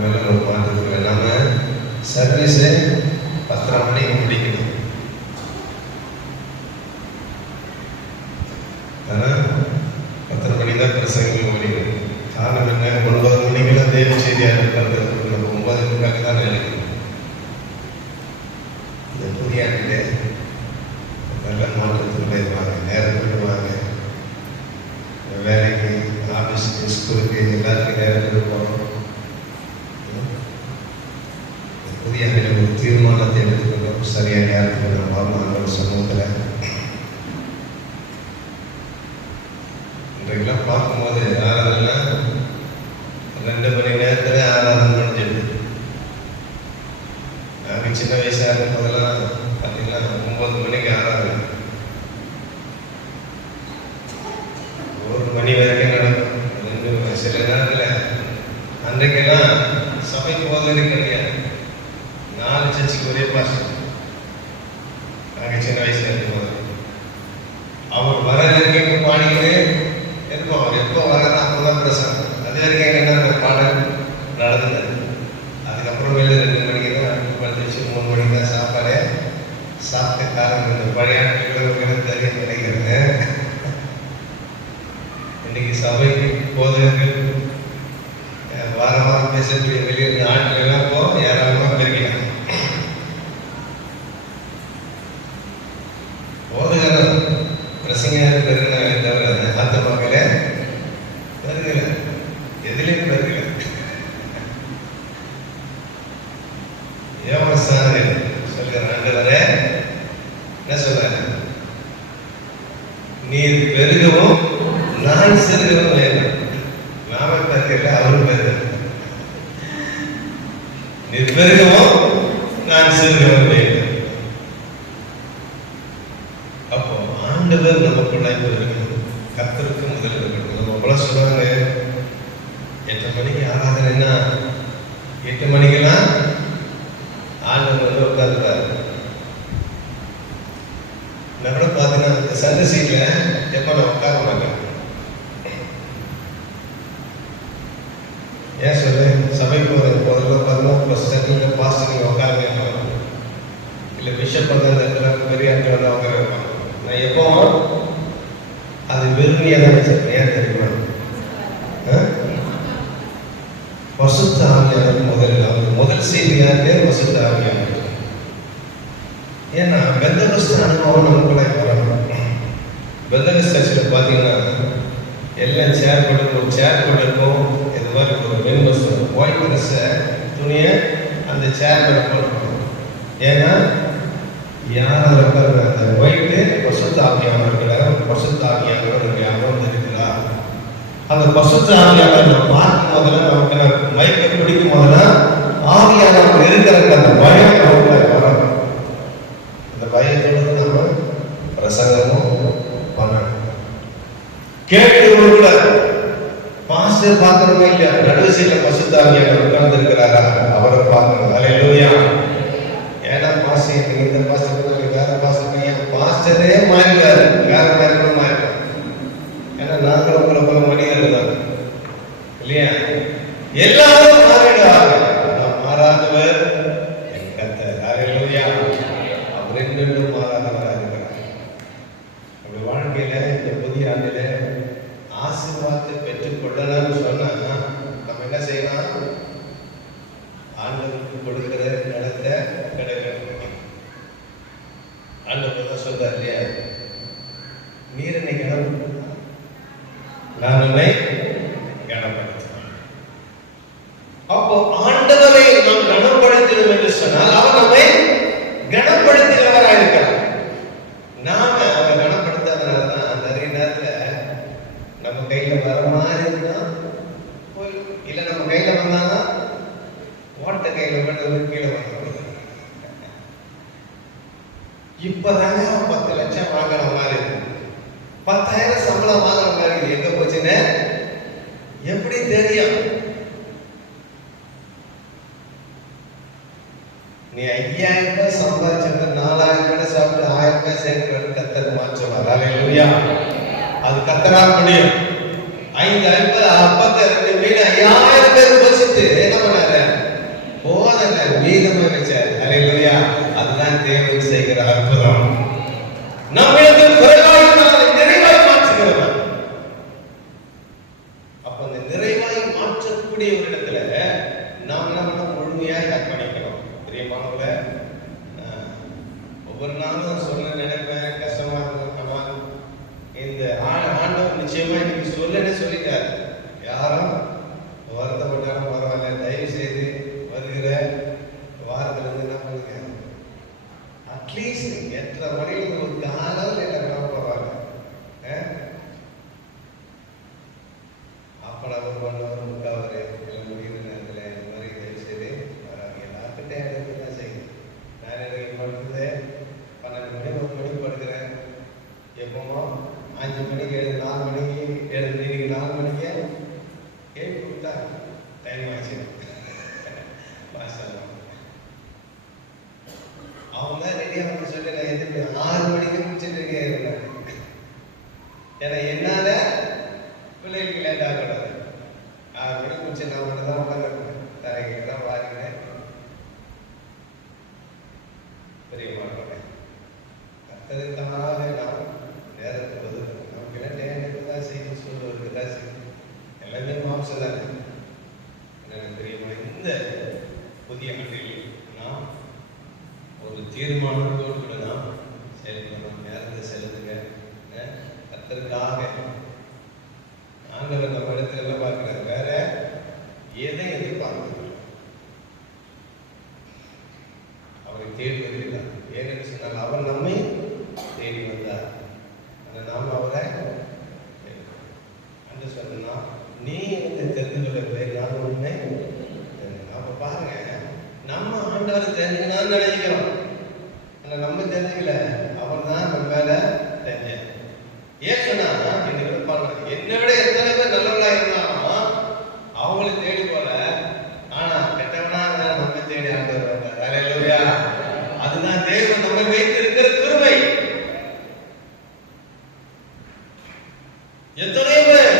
மேல நம்ம பார்த்துக்கிறோம். நம்ம சர்வீஸு 10:30 மணிக்கு முடிக்கணும். ஆனால் 10:30 மணி தான் பிரசங்கம் முடிக்கணும். காரணம் என்ன? 9 மணிக்கெல்லாம் தேவ செய்தியாக இருக்கிறது. நம்ம 9 மணிக்காக தான் நினைக்கணும். இந்த புதிய ஆண்டிலே நல்ல மாற்றத்துக்குள்ளே இருப்பாங்க. நேரம் விடுவாங்க. வேலைக்கு, ஆஃபீஸுக்கு, ஸ்கூலுக்கு எல்லாருக்கும் நேரம் விடுவோம். புதிய ஆண்டில் ஒரு தீர்மானத்தை எடுத்துக்கணும். சரியாக நேரத்துக்கு நம்ம வரணும் சமூகத்தில். இன்றைக்கெல்லாம் பார்க்கும்போது ஆராதனை 2 மணி நேரத்தில் ஆராதனை முடிஞ்சிடுது. நாங்கள் சின்ன வயசாக இருக்கும் போதெல்லாம் பார்த்தீங்கன்னா 9 மணிக்கு ஆராதனை 1 மணி வரைக்கும் நடக்கும். சில நேரத்தில் அன்றைக்கெல்லாம் சபைக்கு போவதே கிடையாது. 4 சர்ச்சுக்கு ஒரே பாஸ்டர். நாங்கள் சின்ன வயசுல இருக்கும்போது அவர் வர வரைக்கும் பாடிக்கிட்டு இருப்போம். அவர் எப்போ வர்றாரோ அப்போதான் பிரசங்கம். அது வரைக்கும் என்ன பாடல் நடந்தது. அதுக்கப்புறம் வெளில 2 மணிக்கு தான் அடுப்பு படுத்துச்சு. 3 மணிக்கு தான் சாப்பாடு சாப்பிட்ட காரணம் இந்த பழைய ஆட்களுக்கு தெரியும் நினைக்கிறேன். இன்னைக்கு சபைக்கு போதகர்கள் வாரம் வாரம் பேசக்கூடிய வெளியே ஆட்கள் எல்லாம் போ ஏராளமாக பெருக்கலாம். போதகரும் பிரசங்க பெருகினாலே தவிர அந்த மக்களை பெருகல, எதுலையும் பெருகல. ஏவசானது சொல்கிற ஆண்டவரே என்ன சொல்றாரு? நீர் பெருகவும் நான் சிறுகவும் வேண்டும். நாம பெருகல, அவரும் பெருக. நீர் பெருகவும் நான் சிறுகவும் வேண்டும். அப்போ ஆண்டவர் நமக்குள்ள இருக்கணும். கர்த்தருக்கு முதல் இருக்கணும். நம்ம போல சொல்றாங்க 8 மணிக்கு ஆராதனைன்னா 8 மணிக்கெல்லாம் ஆண்டவர் உட்கார்ந்துருவாரு. நான் கூட பார்த்தீங்கன்னா சண்டை சீட்ல எப்ப நான் உட்கார மாட்டேன். ஏன் சொல்றேன்? சபைக்கு போதெல்லாம் பார்த்தீங்கன்னா பாஸ்டர் நீங்க உட்காருங்க இல்லை பிஷப் வந்து அந்த இடத்துல பெரிய ஆட்கள் வந்து உட்கார வைப்பாங்க. நான் எப்பவும் அது வெறுமையாக தான் வச்சிருக்கேன். ஏன் தெரியுமா? பசுத்த ஆவியானவர் முதல் செய்தியாகவே பசுத்த ஆவியானவர். ஏன்னா பெந்தகோஸ்து அனுபவம் நமக்குள்ள வரணும். பெந்தகோஸ்து சர்ச்சில் பார்த்தீங்கன்னா எல்லாம் சேர் போட்டு இருக்கும். இது மாதிரி ஒரு மென்பஸ் ஒயிட் ட்ரெஸ்ஸை துணியை அந்த சேர் போட்டு போட்டுருக்கணும். ஏன்னா யார் அதில் உட்காருங்க? அந்த ஒயிட்டு பசுத்த ஆவியானவர். பசுத்த ஆவியானவர் இங்கே அமர்ந்திருக்கிறார். அந்த பசுத்த ஆவியானவர் பார்க்கும் போதெல்லாம் நமக்கு மைக்கை பிடிக்கும் போதெல்லாம் ஆவியானவர் இருக்கிற அந்த பயம் நமக்கு வரணும். அந்த பயத்தோடு நம்ம பிரசங்கமும் பண்ணணும். கேட்கிறவங்க கூட பாஸ்டர் பார்க்கறவங்க இல்லையா? நடுவசையில பசுத்த ஆவியானவர் உட்கார்ந்து இருக்கிறாரா? அவரை பார்க்கணும். அல்லேலூயா. ஏன்னா பாஸ்டர் இந்த பாஸ்டர் வேற பாஸ்டர் பாஸ்டரே மாறிடுவாரு. வேற மாதிரி மாறிடுவார். ஏன்னா நாங்களும் உங்களை போல மனிதர்கள் தான் இல்லையா? எல்லாரும் மாறிடுவாங்க. மாறாதவர் என் கர்த்தர். அல்லேலூயா. அவர் என்றென்றும் மாறாதவராக இருக்கிறார். அப்படி வாழ்க்கையில இந்த புதிய ஆண்டில ஆசீர்வாதத்தை பெற்றுக் கொள்ளலாம்னு சொன்னா நம்ம என்ன செய்யலாம்? ஆண்டவருக்கு கொடுக்கிற நிலத்தை கிடைக்கணும். ஆண்டவர் தான் சொல்றார் இல்லையா? நீர் என்னை கனப்படுத்த, நான் உன்னை கனப்படுத்துவேன். அப்போ ஆண்டவரை நாம் கனப்படுத்தினோம் என்று சொன்னால் அவர் நம்மை கனப்படுத்துகிறவராக இருக்கிறார். நாம அவரை கனப்படுத்தாதனாலதான் நிறைய நேரத்துல நம்ம கையில வர மாதிரி இருந்தா இல்ல நம்ம கையில வந்தாங்கன்னா ஓட்ட கையில கீழே வந்து இப்பதாங்க 10 லட்சம் வாங்குற மாதிரி இருக்கு. 10,000 சம்பளம் வாங்குற மாதிரி எங்க போச்சுன்னு எப்படி தெரியும்? நீ 5,000 ரூபாய் சம்பாதிச்சிருந்த 4,000 ரூபாய் சாப்பிட்டு 1,000 ரூபாய் சேர்க்க கர்த்தர் மாற்றுவார். அல்லேலூயா. அது கர்த்தரால் முடியும். 5,000 அப்பத்தை 2 மீன் 5,000 பேர் வச்சுட்டு என்ன பண்ணாரு? செய்கிற அற்புதம். நம்மிடத்தில் குறைவாய் இருந்தால் நிறைவாய் மாற்றுகிறவர். அப்ப அந்த நிறைவாய் மாற்றக்கூடிய ஒரு இடத்துல நாம் நம்ம முழுமையாய் அர்ப்பணிக்கணும். பிரியமானவர்களே, ஒவ்வொரு நாளும் சொல்ல நினைப்பேன், கஷ்டமா இருக்கும். இந்த ஆண்டவர் நிச்சயமா இன்னைக்கு சொல்லன்னு சொல்லிட்டாரு. யாரும் வருத்தப்பட்டாலும் பரவாயில்ல, தயவு செய்து வருகிற வாரத்துல இருந்து என்ன பண்ணுங்க, அட்லீஸ்ட் 8:30 மணிக்கு ஒரு காலம் என்ன பரவாயில்ல, அப்படாவது 1 hour 3/4 hour முடிகிற நேரத்துல இந்த மாதிரி தயவு செய்து வராங்க. எல்லாருக்கிட்டே எனக்கு தான் செய்யுது. நான் எனக்கு படுத்துது 12 மணி 1 மணிக்கு படுக்கிறேன். எப்போமா 5 மணிக்கு 4 மணிக்கு எழுந்து, இன்னைக்கு 4 மணிக்கு கேட்டு கொடுத்தா டைம் ஆச்சு. அவங்க ரெடியாக சொல்லி நான் எதிர்ப்பு 6 மணிக்கு முடிச்சுட்டு இருக்கேன். ஏன்னா என்னால பிள்ளைகளுக்கு லேட் ஆகக்கூடாது. 6 மணிக்கு முடிச்சு நான் மட்டும் தான் உட்காந்துருக்கேன். தரைக்கு தான் வாரிக்கிறேன். பெரிய மாட்டேன் கத்ததுக்காக நான் நேரத்தை ஒதுக்கணும். நமக்கு என்ன நேரத்துக்கு தான் செய்யணும், சொல்லுவதுக்கு தான் செய்யணும். எல்லாமே மாம்சம் தானே. எனக்கு தெரியுமா, இந்த புதிய ஆண்டில் நாம் ஒரு தீர்மானத்தோடு கூட நாம் செயல்படணும். நேரத்தை செலுத்துங்க. கத்தருக்காக ஆண்டவர் நம்ம இடத்துல எல்லாம் பார்க்கிறார். வேற எதை எதிர்பார்க்கல, அவரை தேடுவதில்லை. ஏன்னு சொன்னால் அவர் நம்மை தேடி வந்தார். நாம் அவரை அந்த சொன்னா, நீ வந்து தெரிந்து கொள்ளவில்லை, நான் உண்மை. அப்ப பாருங்க, நம்ம ஆண்டவர் தெரிஞ்சுக்கணும்னு நினைக்கிறோம். ஆனா நம்ம தெரிஞ்சுக்கல, அவர் தான் நம்ம மேல தெரிஞ்ச. ஏன் சொன்னா, இன்னைக்கு பண்ண என்னை விட எத்தனை பேர் நல்லவங்களா இருந்தாலும் அவங்களை தேடி போல, ஆனா கெட்டவனா நம்ம தேடி ஆண்டவர் வந்தார். அல்லேலூயா. அதுதான் தேவன் நம்ம வைத்திருக்கிற கிருபை. எத்தனை பேர்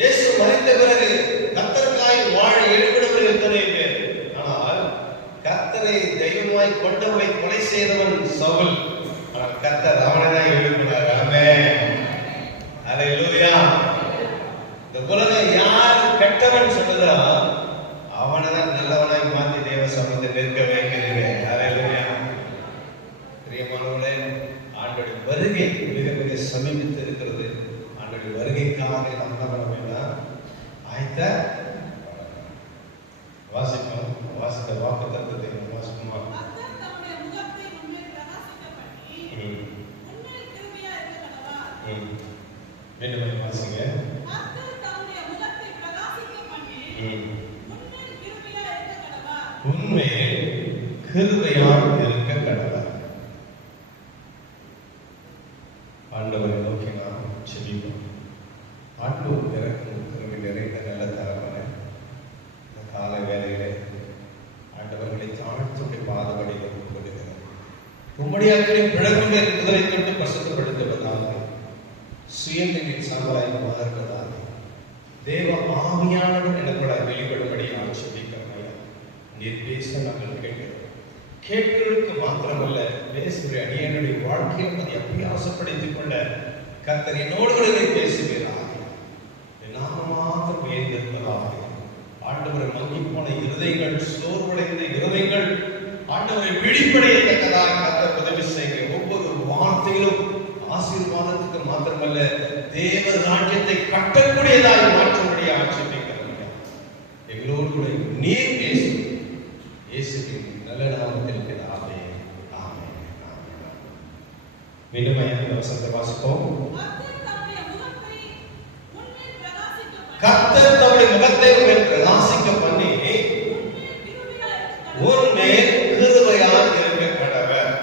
இயேசு மரித்த பிறகு கர்த்தருக்காய் வாழ எழுப்பினவர்கள் எத்தனை பேர். ஆனால் கர்த்தரை தெய்வமாய் கொண்டவனை கொலை செய்தவன் சவுல். ஆனால் கர்த்தர் அவனை தான் எழுப்பினார். ஆமென். அல்லேலூயா. இந்த உலகம் யார் கெட்டவன் சொல்லுதோ அவனை தான் நல்லவனாய் மாற்றி தேவ சமூகத்தை நிற்க வைக்கிறேன். அல்லேலூயா. பிரியமானவர்களே, ஆண்டவருடைய வருகை மிக மிக சமீபித்து இருக்கிறது. ஆண்டவருடைய வருகைக்காக நம்ம என்ன பண்ண வேண்டாம், ஆயத்த வாசிப்போம். வாசித்த வாக்கு தத்துவத்தை வாசிப்போமா? மீண்டும் வாசிங்க. உண்மையில் கிருபையாய் இருக்க கடவார். ஆண்டவரை நோக்கி நாம் செபிப்போம். ஆண்டவர் இறக்கும் கிருபை நிறைந்த நல்ல தரமான இந்த கால வேளையிலே ஆண்டவர்களை தாழ்த்துடைய பாதவடியில் கொள்ளுகிறார். உம்முடைய அக்கினி பிழக்குள்ள குதிரை தொட்டு பிரசுத்தப்படுத்துவதாக, சுயநிலையின் சமுதாயமாக இருப்பதாக, தேவ ஆவியானவர் எனக்கூட வெளிப்படும்படி நான் செபிக்கிறேன். நீர் பேச நாங்கள் கேட்கிறோம். கேட்கிறதுக்கு மாத்திரமல்ல, பேசுகிற அடியனுடைய வாழ்க்கையில் அதை அபியாசப்படுத்திக் கொள்ள கர்த்தர் என்னோடு கூட பேசுகிறார். நாம மாத்திரம் உயர்ந்திருப்பதாக, ஆண்டவரை மங்கி போன இருதயங்கள், சோர்வடைந்த இருதயங்கள் ஆண்டவரை விழிப்படையத்தக்கதாக கர்த்தர் உதவி செய்கிற ஒவ்வொரு வார்த்தைகளும் ஆசீர்வாதத்துக்கு மாத்திரமல்ல, தேவ ராஜ்யத்தை கட்டக்கூடியதாக மாற்றும்படியாக ஆட்சேபிக்கிறார். எங்களோடு கூட நீர் பேசும் இயேசுவின் நல்ல நாமத்தில் பிதாவே. ஆமென். மீண்டும் இந்த வசனத்தை வாசிப்போம். கர்த்தர் தம்முடைய முகத்தை உன்மேல் பிரகாசிக்க பண்ணி உன்மேல் கிருபையாய் இருக்க கடவர்.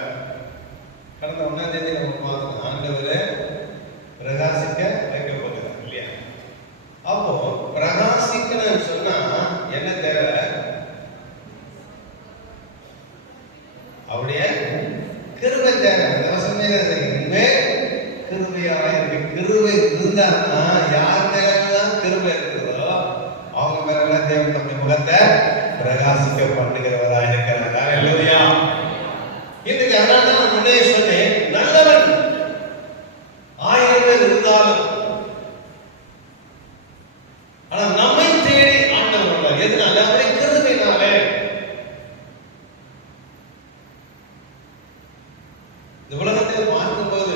கடந்த 1ஆம் தேதி நம்ம பார்த்தோம், ஆண்டவரை பிரகாசிக்க வைக்க போகிறார் இல்லையா? அப்போ பிரகாசிக்கணும்னு சொன்னா என்ன தேவை? அவருடைய கிருபை தேவை. அந்த வசனமே கிருபையாக இருக்கு. கிருபை இருந்தான்னா யார் மேலாம் கிருபை இருக்கிறதோ அவங்க மேலாம் தேவன் தம்முடைய முகத்தை பிரகாசிக்க பண்ணுகிறவராக இருக்கிறார். அல்லேலூயா. இன்றைக்கு எதனால? அவருடைய கிருபையினாலே. இந்த உலகத்தில் பார்க்கும்போது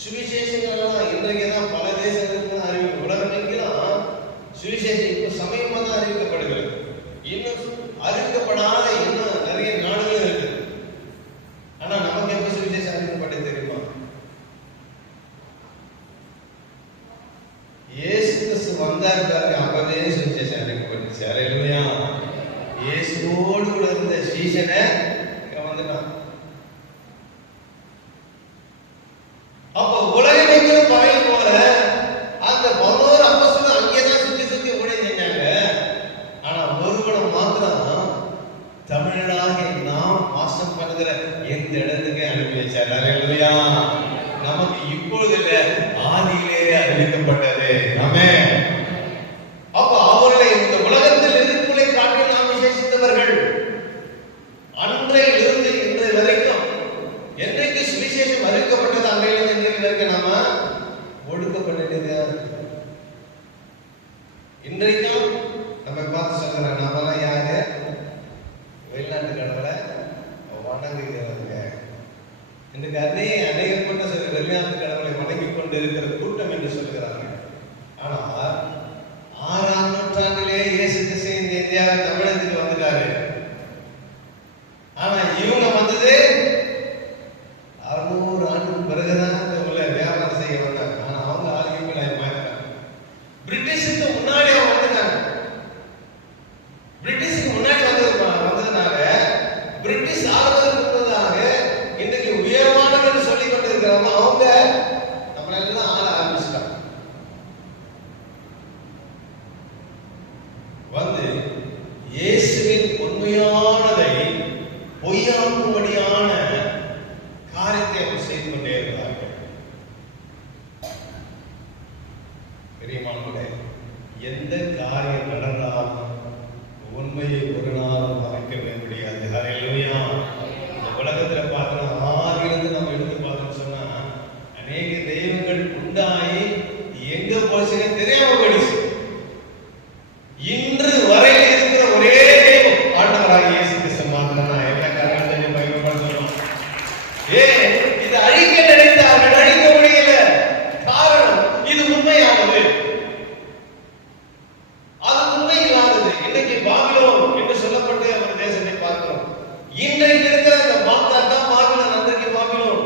சுவிசேஷங்கள்லாம் இன்றைக்கு தான் பல தேசங்களுக்கு அறிவிக்கும். உலகமெங்கெல்லாம் சுவிசேஷம் இப்ப சமயமா தான் அறிவிக்கப்படுகிறது. இன்னும் அறிவிக்கப்படாத இன்னும் நிறைய நாடுகள் இருக்கு. ஆனா நமக்கு எப்ப சுவிசேஷம் அறிவிக்கப்பட்டு தெரியுமா? இயேசு கிறிஸ்து வந்தாரு, அப்பவே சுவிசேஷம் அறிவிக்கப்பட்டுச்சு. அல்லேலூயா. இயேசுவோடு கூட இருந்த சீசனை வந்துட்டான். அப்ப உலகமெங்கிலும் பரவி போற அந்த 11 அப்போஸ்தலர்கள் அங்கேதான் சுத்தி சுத்தி ஊழியம் செஞ்சாங்க. ஆனா ஒருவனும் மாத்திரம் தமிழனாகிய நாம் வாசம் பண்ணுகிற எந்த இடத்துக்கு அனுப்பி வச்சார். அல்லேலூயா. நமக்கு இப்பொழுது இல்ல, ஆதியிலே அறிவிக்கப்பட்டது. ஆமென். அப்ப அவர்களை இந்த உலகத்தில் இருக்கிற காட்டில் நாம் விசேஷித்தவர்கள். அன்றையிலிருந்து இன்று வரைக்கும் என்றைக்கு சுவிசேஷம் அறிவிக்கப்பட்டது அன்றையிலிருந்து இன்றைக்கு வரைக்கும் நாம ஒடுக்கப்பட்டது. இன்றைக்கும் நம்ம பார்த்து சொல்றேன், நாமெல்லாம் யாரு? வெளிநாட்டு கடவுளை வணங்குகிறவங்க. இன்றைக்கு அநேகப்பட்ட சில வெளிநாட்டு கடவுளை வணங்கி கொண்டு இருக்கிற கூட்டம் என்று சொல்கிறாங்க. ஆனால் 6ஆம் நூற்றாண்டிலே இயேசு கிறிஸ்து இந்த இந்தியாவில் தமிழகத்துக்கு வந்துட்டாரு. ஆனா இவங்க வந்தது 600 ஆண்டுக்கு பிறகுதான் உள்ள வியாபாரம் செய்ய வந்தாங்க. ஆனா அவங்க ஆளுமைகளை மாற்றினாங்க. பிரிட்டிஷுக்கு முன்னாடி அவங்க வந்துட்டாங்க. பிரிட்டிஷுக்கு முன்னாடி வந்ததுனால பிரிட்டிஷ் ஆளுநருக்கு முன்னதாக இன்றைக்கு உயர்வானவர்கள் சொல்லிக் கொண்டிருக்கிறவங்க அவங்க நம்மளெல்லாம் ஆள ஆரம்பிச்சிட்டாங்க. வந்து இயேசுவின் உண்மையானதை பொய்யாக்கும்படியான காரியத்தை அவர் செய்து கொண்டே இருக்கிறார்கள். பெரியமானவர்களே, எந்த காரியம் நடந்தாலும் உண்மையை ஒரு நாளும் மறைக்கவே முடியாது. அல்லேலூயா. இந்த உலகத்துல பார்த்தோம்னா ஆதியிலிருந்து நம்ம எடுத்து பார்த்தோம்னு சொன்னா அநேக தெய்வங்கள் உண்டாகி எங்க போச்சுன்னு தெரியாம போயிடுச்சு. இன்று வரை இருக்கிற ஒரே தெய்வம் ஆண்டவராகிய இயேசு கிறிஸ்து மாத்திரம். என்ன காரணத்தை பயன்படுத்தணும்? இது அழிக்க நினைத்தார்கள், அழிக்க முடியல. காரணம், இது உண்மையானது, அது உண்மை இல்லாதது. இன்னைக்கு பாபிலோன் என்று சொல்லப்பட்டு அந்த தேசத்தை பார்க்கிறோம். இன்றைக்கு இருக்கிற அந்த பாக்தாத் தான் பாபிலோன், அன்றைக்கு பாபிலோன்.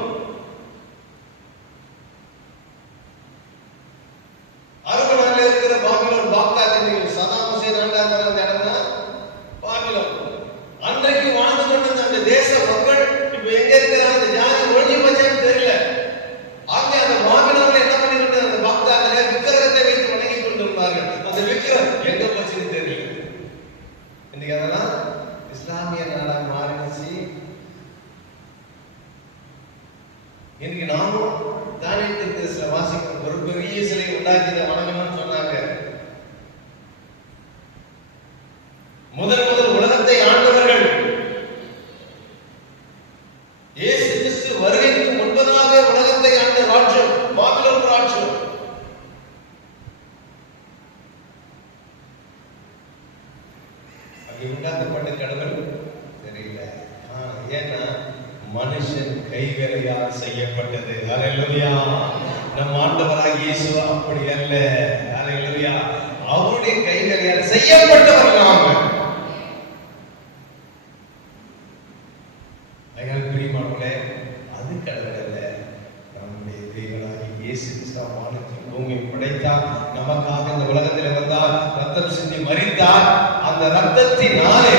அரபுநாட்டில் இருக்கிற பாபிலோன் பாக்தாத் என்று சதாம் ஹுசேன் ஆண்டார் அந்த இடம் தான் பாபிலோன். அன்றைக்கு வாழ்ந்து கொண்டிருந்த அந்த தேச மக்கள் இப்ப எங்க இருக்கிற அந்த ஜாதி ஒழிஞ்சு போச்சான்னு தெரியல. ஆகிய அந்த பாபிலோன்ல என்ன பண்ணிட்டு அந்த பாக்தாத்ல விக்கிரகத்தை வைத்து வணங்கி கொண்டிருந்தார்கள். அந்த விக்கிரம் எங்க போச்சுன்னு தெரியல. இன்னைக்கு அதெல்லாம் இஸ்லாமிய நாடா மாறிடுச்சு. இன்னைக்கு நாமும் தானியத்திற்கு சில வாசிக்கும் ஒரு பெரிய சிலை உண்டாக்கி வணங்கணும்னு சொன்னாங்க. முதல் உலகத்தை ஆண்டவர்கள் இயேசு கிறிஸ்து வருகைக்கு முன்பதாக உலகத்தை ஆண்ட ராஜ்யம் பாபிலோன் ராஜ்யம். அங்கே உண்டாக்கப்பட்ட கடவுள் தெரியல. ஏன்னா மனுஷன் கைவேலையால் செய்யப்பட்டது. அல்லேலூயா. நம் ஆண்டவராகிய இயேசு அப்படி அல்ல. அல்லேலூயா. அவருடைய கைவேலையால் செய்யப்பட்டவர் நாம. பிரியமானவர்களே, அது கடவுள் அல்ல, நம்முடைய தேவனாகிய இயேசு கிறிஸ்து வானத்தையும் பூமியையும் படைத்தார். நமக்காக இந்த உலகத்தில் வந்தார், ரத்தம் சிந்தி மரித்தார். அந்த ரத்தத்தினாலே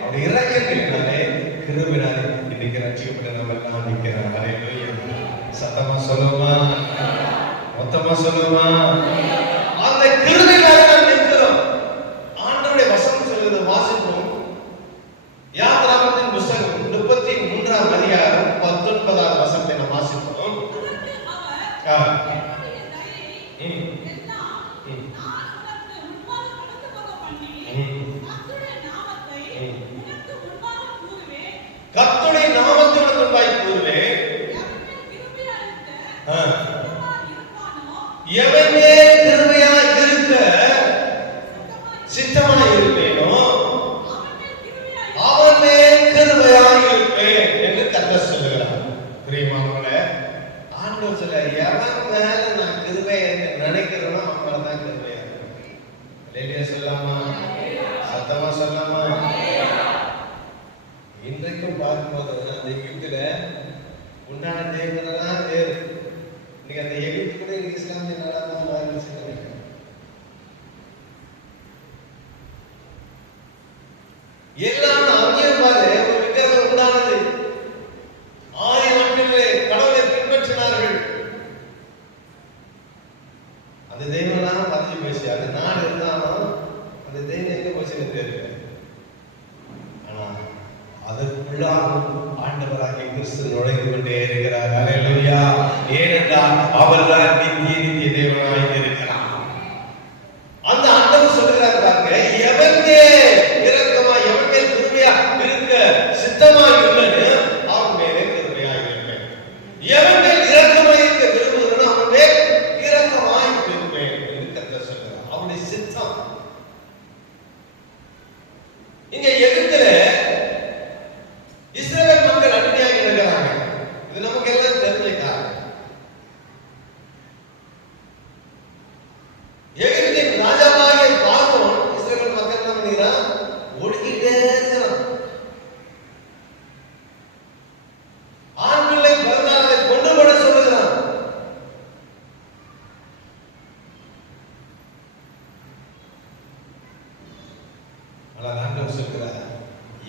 அவருடைய இரக்கத்தினாலே கிருபையினாலே இன்னைக்கு ரட்சிக்கப்பட்ட நம்ம எல்லாம் நிற்கிறோம். அல்லேலூயா. சத்தமா சொல்லுமா, மொத்தமா சொல்லுமா? அந்த கிருபையினாலே நாம் நிற்கிறோம். ஆண்டவருடைய வசனம் சொல்லுது, வாசிப்போம். யாத்திராகமத்தின் புத்தகம் 33ஆம் அதிகாரம் 19ஆம் வசனத்தை நாம் வாசிப்போம். கர்த்தருடைய நாமத்தை உனக்கு முன்பாய் கூறுவேன். எவனே கிருபையாய் இருக்க சித்தமாய் இரு. எல்லாம் அங்கேயும் பாரு ஒரு விக்கிரகம் உண்டானது. 6 நாட்களிலே கடவுளை பின்பற்றினார்கள். அந்த தெய்வம்லாம் மறைஞ்சு போச்சு. அந்த நாடு இருந்தாலும் அந்த தெய்வம் எங்க போச்சுன்னு தெரியல. ஆனா அதற்குள்ளாக ஆண்டவராகிய கிறிஸ்து நுழைந்து கொண்டே இருக்கிறார். அல்லேலூயா. ஏனென்றால் அவர்தான் நித்திய தேவனாய் இருக்கிறார். அந்த ஆண்டவர் சொல்கிறார் பாருங்க, எவன் இரக்கமா எவன் மேல் கிருபையா இருக்க சித்தமாய் உள்ளது அவன் மேலே கிருபையாய் இருப்பேன். எவன் மேல் இரக்கமாய் இருக்க விரும்புகிறோம் அவன் மேல் இரக்கமாய் இருப்பேன் என்று கர்த்தர் சொல்கிறார். அவனுடைய சித்தம். இங்க எகிப்தில இஸ்ரவேல் மக்கள் அடிமையாக இருக்கிறாங்க. இது நமக்கு எல்லாம் தெரிஞ்ச காரணம். எகிப்தின் ராஜாவாகிய பார்வோன் இஸ்ரவேல் மக்கள் என்ன பண்ணிக்கிறான்? ஓடிக்கிட்டே இருக்கிறான். ஆண் பிள்ளை பிறந்தாரை கொண்டு போட சொல்லுகிறான். ஆனால் ஆண்டவர் சொல்கிறார்,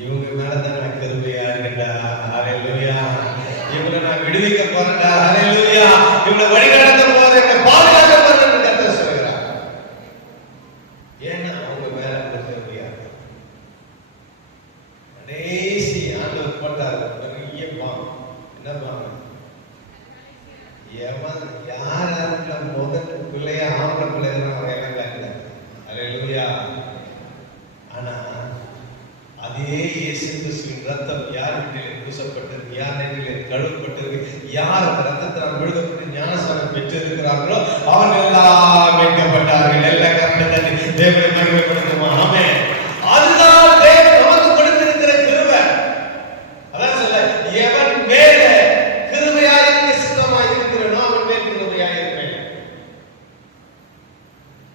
இவங்க மேலதான் நான் கிருபையா இருக்கேன்டா. ஹல்லேலூயா. இவங்களை நான் விடுவிக்க போறேன்டா. ஹல்லேலூயா. இவங்களை வழி நடத்த போறேன், இவங்களை பாதுகாக்க போறேன்னு கர்த்தர் சொல்கிறார். ஏன்னா அவங்க மேல கிருபையா இருக்கு. கடைசி ஆண்டவர் போட்டார் பெரிய பாம். என்ன பாம்? எவன் யாராருக்குள்ள முதல் பிள்ளைய ஆம்பளை பிள்ளைய எல்லாம் காட்டினார். ஹல்லேலூயா. ஆனா அதே இயேசு கிறிஸ்துவின் ரத்தம் யார் வீட்டிலே பூசப்பட்டது, யார் நெற்றிலே கழுவப்பட்டது, யார் ரத்தத்தினால் விழுகப்பட்டு ஞானஸ்நானம் பெற்று இருக்கிறார்களோ அவர்கள் எல்லாம் மீட்கப்பட்டார்கள். எல்லாம் கரெக்ட். தேவனை மகிமைப்படுத்துமா? ஆமென். அதுதான் தேவன் நமக்கு கொடுத்திருக்கிற கிருபை. அதான் சொல்ல, எவன் மேல கிருபையாய் இருக்க சித்தமாய் இருக்கிறனோ அவன் மேல் கிருபையாய் இருப்பேன்.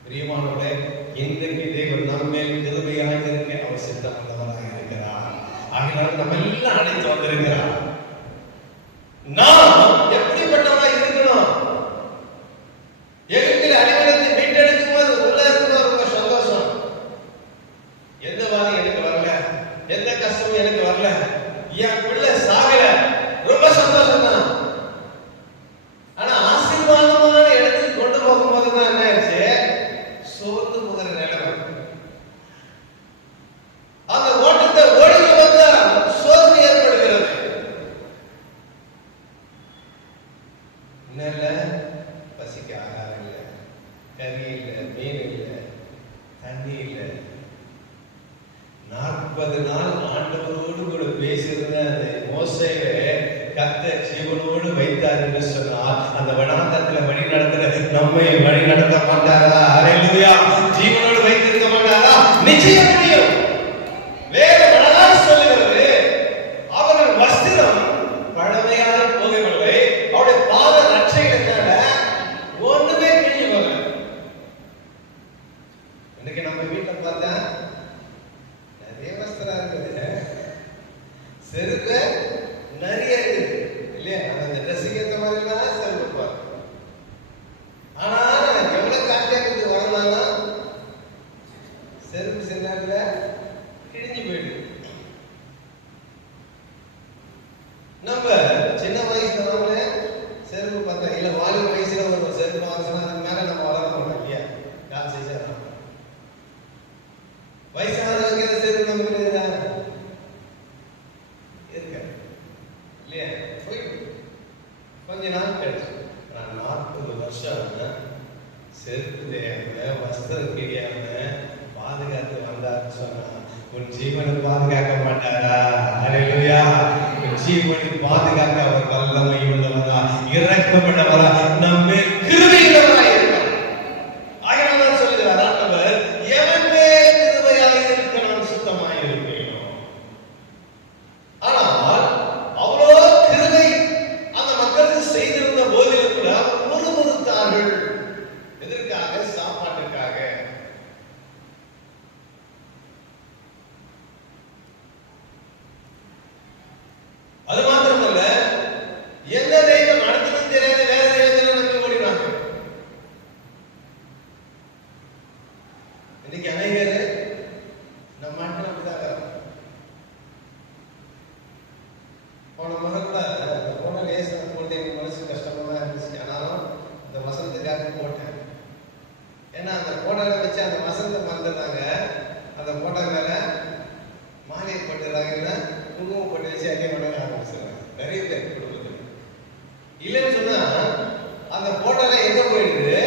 பிரியமானவர்களே, இன்றைக்கு தேவன் நம்ம மேல் கிருபையாய் இருக்க அவர் சித்தமுள்ளவராக இருக்கிறார். ஆகையால் நம்ம எல்லாம் அழைத்து வந்திருக்கிறார். நாம் எப்படிப்பட்டவராய் இருக்கணும்? எகிப்தில் அடிமைத்தனத்தை மீட்டெடுக்கும் போது உள்ள இருக்கணும் ரொம்ப சந்தோஷம். எந்த வாதி எனக்கு வரல, எந்த கஷ்டமும் எனக்கு வரல, என் பிள்ளை சாகல, ரொம்ப சந்தோஷம் தான். ஆனா ஆசீர்வாதமான இடத்துக்கு கொண்டு போகும்போது தான் என்ன ஆயிடுச்சு? சோர்ந்து போகிற நிலைமை. அந்த ஓட்டத்தை ஓடி வந்தா சோர்வு ஏற்படுகிறது. என்ன? பசிக்க ஆகாரம் இல்லை, கறி இல்லை, மீன் இல்லை, தண்ணி இல்லை. 40 நாள் ஆண்டவரோடு கூட பேசியிருந்த அந்த மோசேயை கர்த்தர் ஜீவனோடு வைத்தார் என்று சொன்னால் அந்த வனாந்தரத்தில் வழி நடத்துற நம்மை வழி நடத்த மாட்டாரா? ஹல்லேலூயா. ஜீவனோடு வைத்திருக்க மாட்டாரா? நிச்சயம் முடியும். வேற வரலாறு சொல்லுகிறது, அவர்கள் வஸ்திரம் பழமையாக போகவில்லை, அவருடைய பாத ரட்சையினால ஒண்ணுமே கிழிஞ்சு போகல. இன்னைக்கு நம்ம வீட்டை பார்த்தா நிறைய வஸ்திரம் இருக்குது, செருப்பு நிறைய இருக்குது இல்லையா? அந்த ட்ரெஸ்ஸுக்கு ஏற்ற மாதிரி தான் செருப்பு இருப்பாங்க. ஆனா எவ்வளவு காட்டியாக்கு வாங்கினாலும் செருப்பு சில நேரத்தில் கிழிஞ்சு போயிடுது. நம்ம சின்ன வயசுல நம்மளே செருப்பு பார்த்தா இல்ல, வாலிப வயசுல ஒரு செருப்பு வாங்கினா அதுக்கு மேல நம்ம வளர மாட்டோம் இல்லையா? கால் சைஸா தான். வயசானவங்க இந்த செருப்பு நமக்கு இருக்கா இல்லையா? கொஞ்ச நாள் கழிச்சு நான் 40 வருஷம் செருப்பு தெரியாம வஸ்திரம் தெரியாம பாதுகாத்து வந்தாருன்னு சொன்னா உன் ஜீவனை பாதுகாக்க மாட்டாரா? ஹல்லேலூயா. உன் ஜீவனை பாதுகாக்க அவர் வல்லமை உள்ளவரா, இரக்கமுள்ளவரா, நம்மை கிருபையுள்ளவரா இருக்கிறார். ஆகையால் சொல்கிறார் ஆண்டவர், எவன் மேல் கிருபையாய் இருக்க நான் சுத்தமாய் இருப்பேனோ. ஆனால் அவ்வளோ கிருபை அந்த மக்களுக்கு செய்திருந்த போதிலும் கூட முறுமுறுத்தார்கள். எதற்காக? சாப்பாட்டுக்காக. அது மாத்திரமல்ல, எந்த தெய்வம் அடுத்தது தெரியாத வேற தெய்வத்தை நம்பி ஓடினாங்க. இன்னைக்கு அநேகர் நம்ம நாட்டில் அப்படிதான் போட்டோ மேல மாலையை போட்டுறாங்கன்னா குங்குமம் போட்டு வச்சு அதே பண்ண ஆரம்பிச்சிடுறாங்க நிறைய பேர் குடும்பத்தில். இல்லைன்னு சொன்னா அந்த போட்டோல எங்க போயிடுது,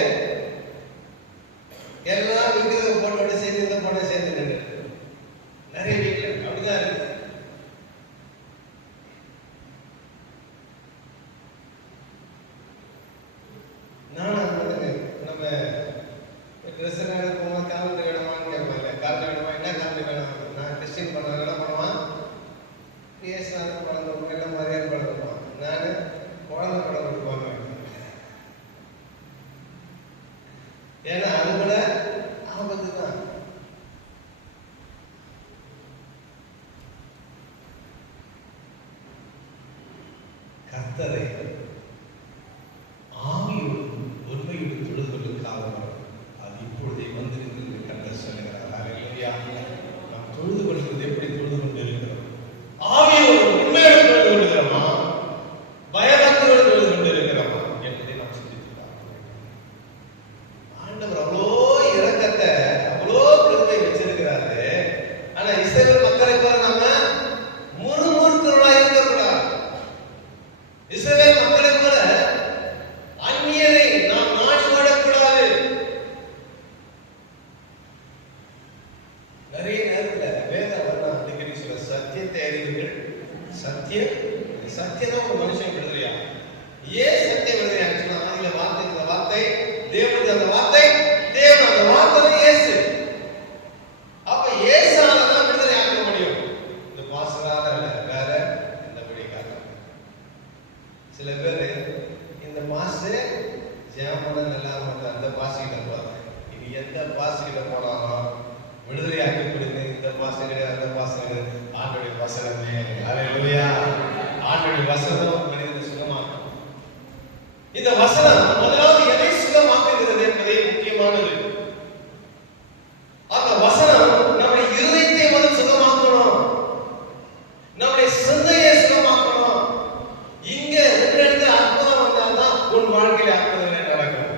எல்லாம் விற்கிற போட்டோட சேர்ந்து இந்த போட்டோ சேர்ந்து நின்று நிறைய வீட்டில் அப்படிதான் இருக்கு. நம்ம ட்ரெஸ் எடுப்போம், காமெண்ட் வேணுமான்னு கேட்பாங்க. காமெண்ட் வேணுமா, என்ன காமெண்ட் வேணும்? நான் கிறிஸ்டின் பண்ணுவேன், என்ன பண்ணுவான், பேசாத படம் கொடுப்பேன், என்ன மாதிரியான படம் கொடுப்பான். நான் குழந்தை படம் கொடுப்பாங்க. ஏன்னா அது கூட ஆபத்து தான். கர்த்தரை ஆவியோடு உண்மையோடு தொழுது கொள்ளுக்காக அது இப்பொழுதே வந்திருக்கிறது கர்த்தர் சொல்லுகிறார். ஹல்லேலூயா. நாம் தொழுது கொள்வது எப்படி தொழுது கொண்டு இருக்கிறோம்? ஆவியோடு உண்மையோடு தொழுது கொள்கிறோமா, பயபக்தியோடு தொழுது கொண்டு இருக்கிறோமா என்பதை நாம் சிந்தித்து பார்க்க வேண்டும். ஆண்டவர் அவ்வளோ இரக்கத்தை அவ்வளோ கிருபை வச்சிருக்கிறாரு. ஆனா இஸ்ரவேல் மக்களை போல நாம முறுமுறுக்கிறவர்களா இருக்கக்கூடாது. இஸ்ரவேல் மக்களை போல அந்நியரை நாம் நாடி ஓடக்கூடாது. நிறைய நேரத்தில் வேத வர்ணம் அடிக்கடி சொல்ல சத்தியத்தை அறிவீர்கள். சத்தியம் ஒரு மனுஷன் விடுதலையா? ஏன் சத்தியம் விடுதலையா? ஆங்கில வார்த்தை, இந்த வார்த்தை தேவனுடைய அந்த வார்த்தை, தேவன் அந்த வார்த்தை இயேசு. அப்ப இயேசுவால தான் விடுதலை ஆக்க முடியும். இந்த பாசரால இல்ல, வேற எந்த வழிக்காக. சில பேர் இந்த மாசு ஜாமன நல்லா மாட்டேன், அந்த பாசிக்கிட்ட போறாங்க. இது எந்த பாசிக்கிட்ட போனாலும் விடுதலை ஆக்கி கொடுங்க. இந்த பாசம் கிடையாது, அந்த பாசம் கிடையாது. ஆண்டுடைய வசனமே. ஹல்லேலூயா. ஆண்டுடைய வசனம் மனிதனை சுகமாக்கும். இந்த வசனம் முதலாவது எதை சுகமாக்குகிறது என்பதே முக்கியமானது. அந்த வசனம் நம்முடைய இருதயத்தை முதல் சுகமாக்கணும், நம்முடைய சிந்தையை சுகமாக்கணும். இங்க ரெண்டு இடத்துல அற்புதம் வந்தால்தான் உன் வாழ்க்கையில அற்புதம் நடக்கும்.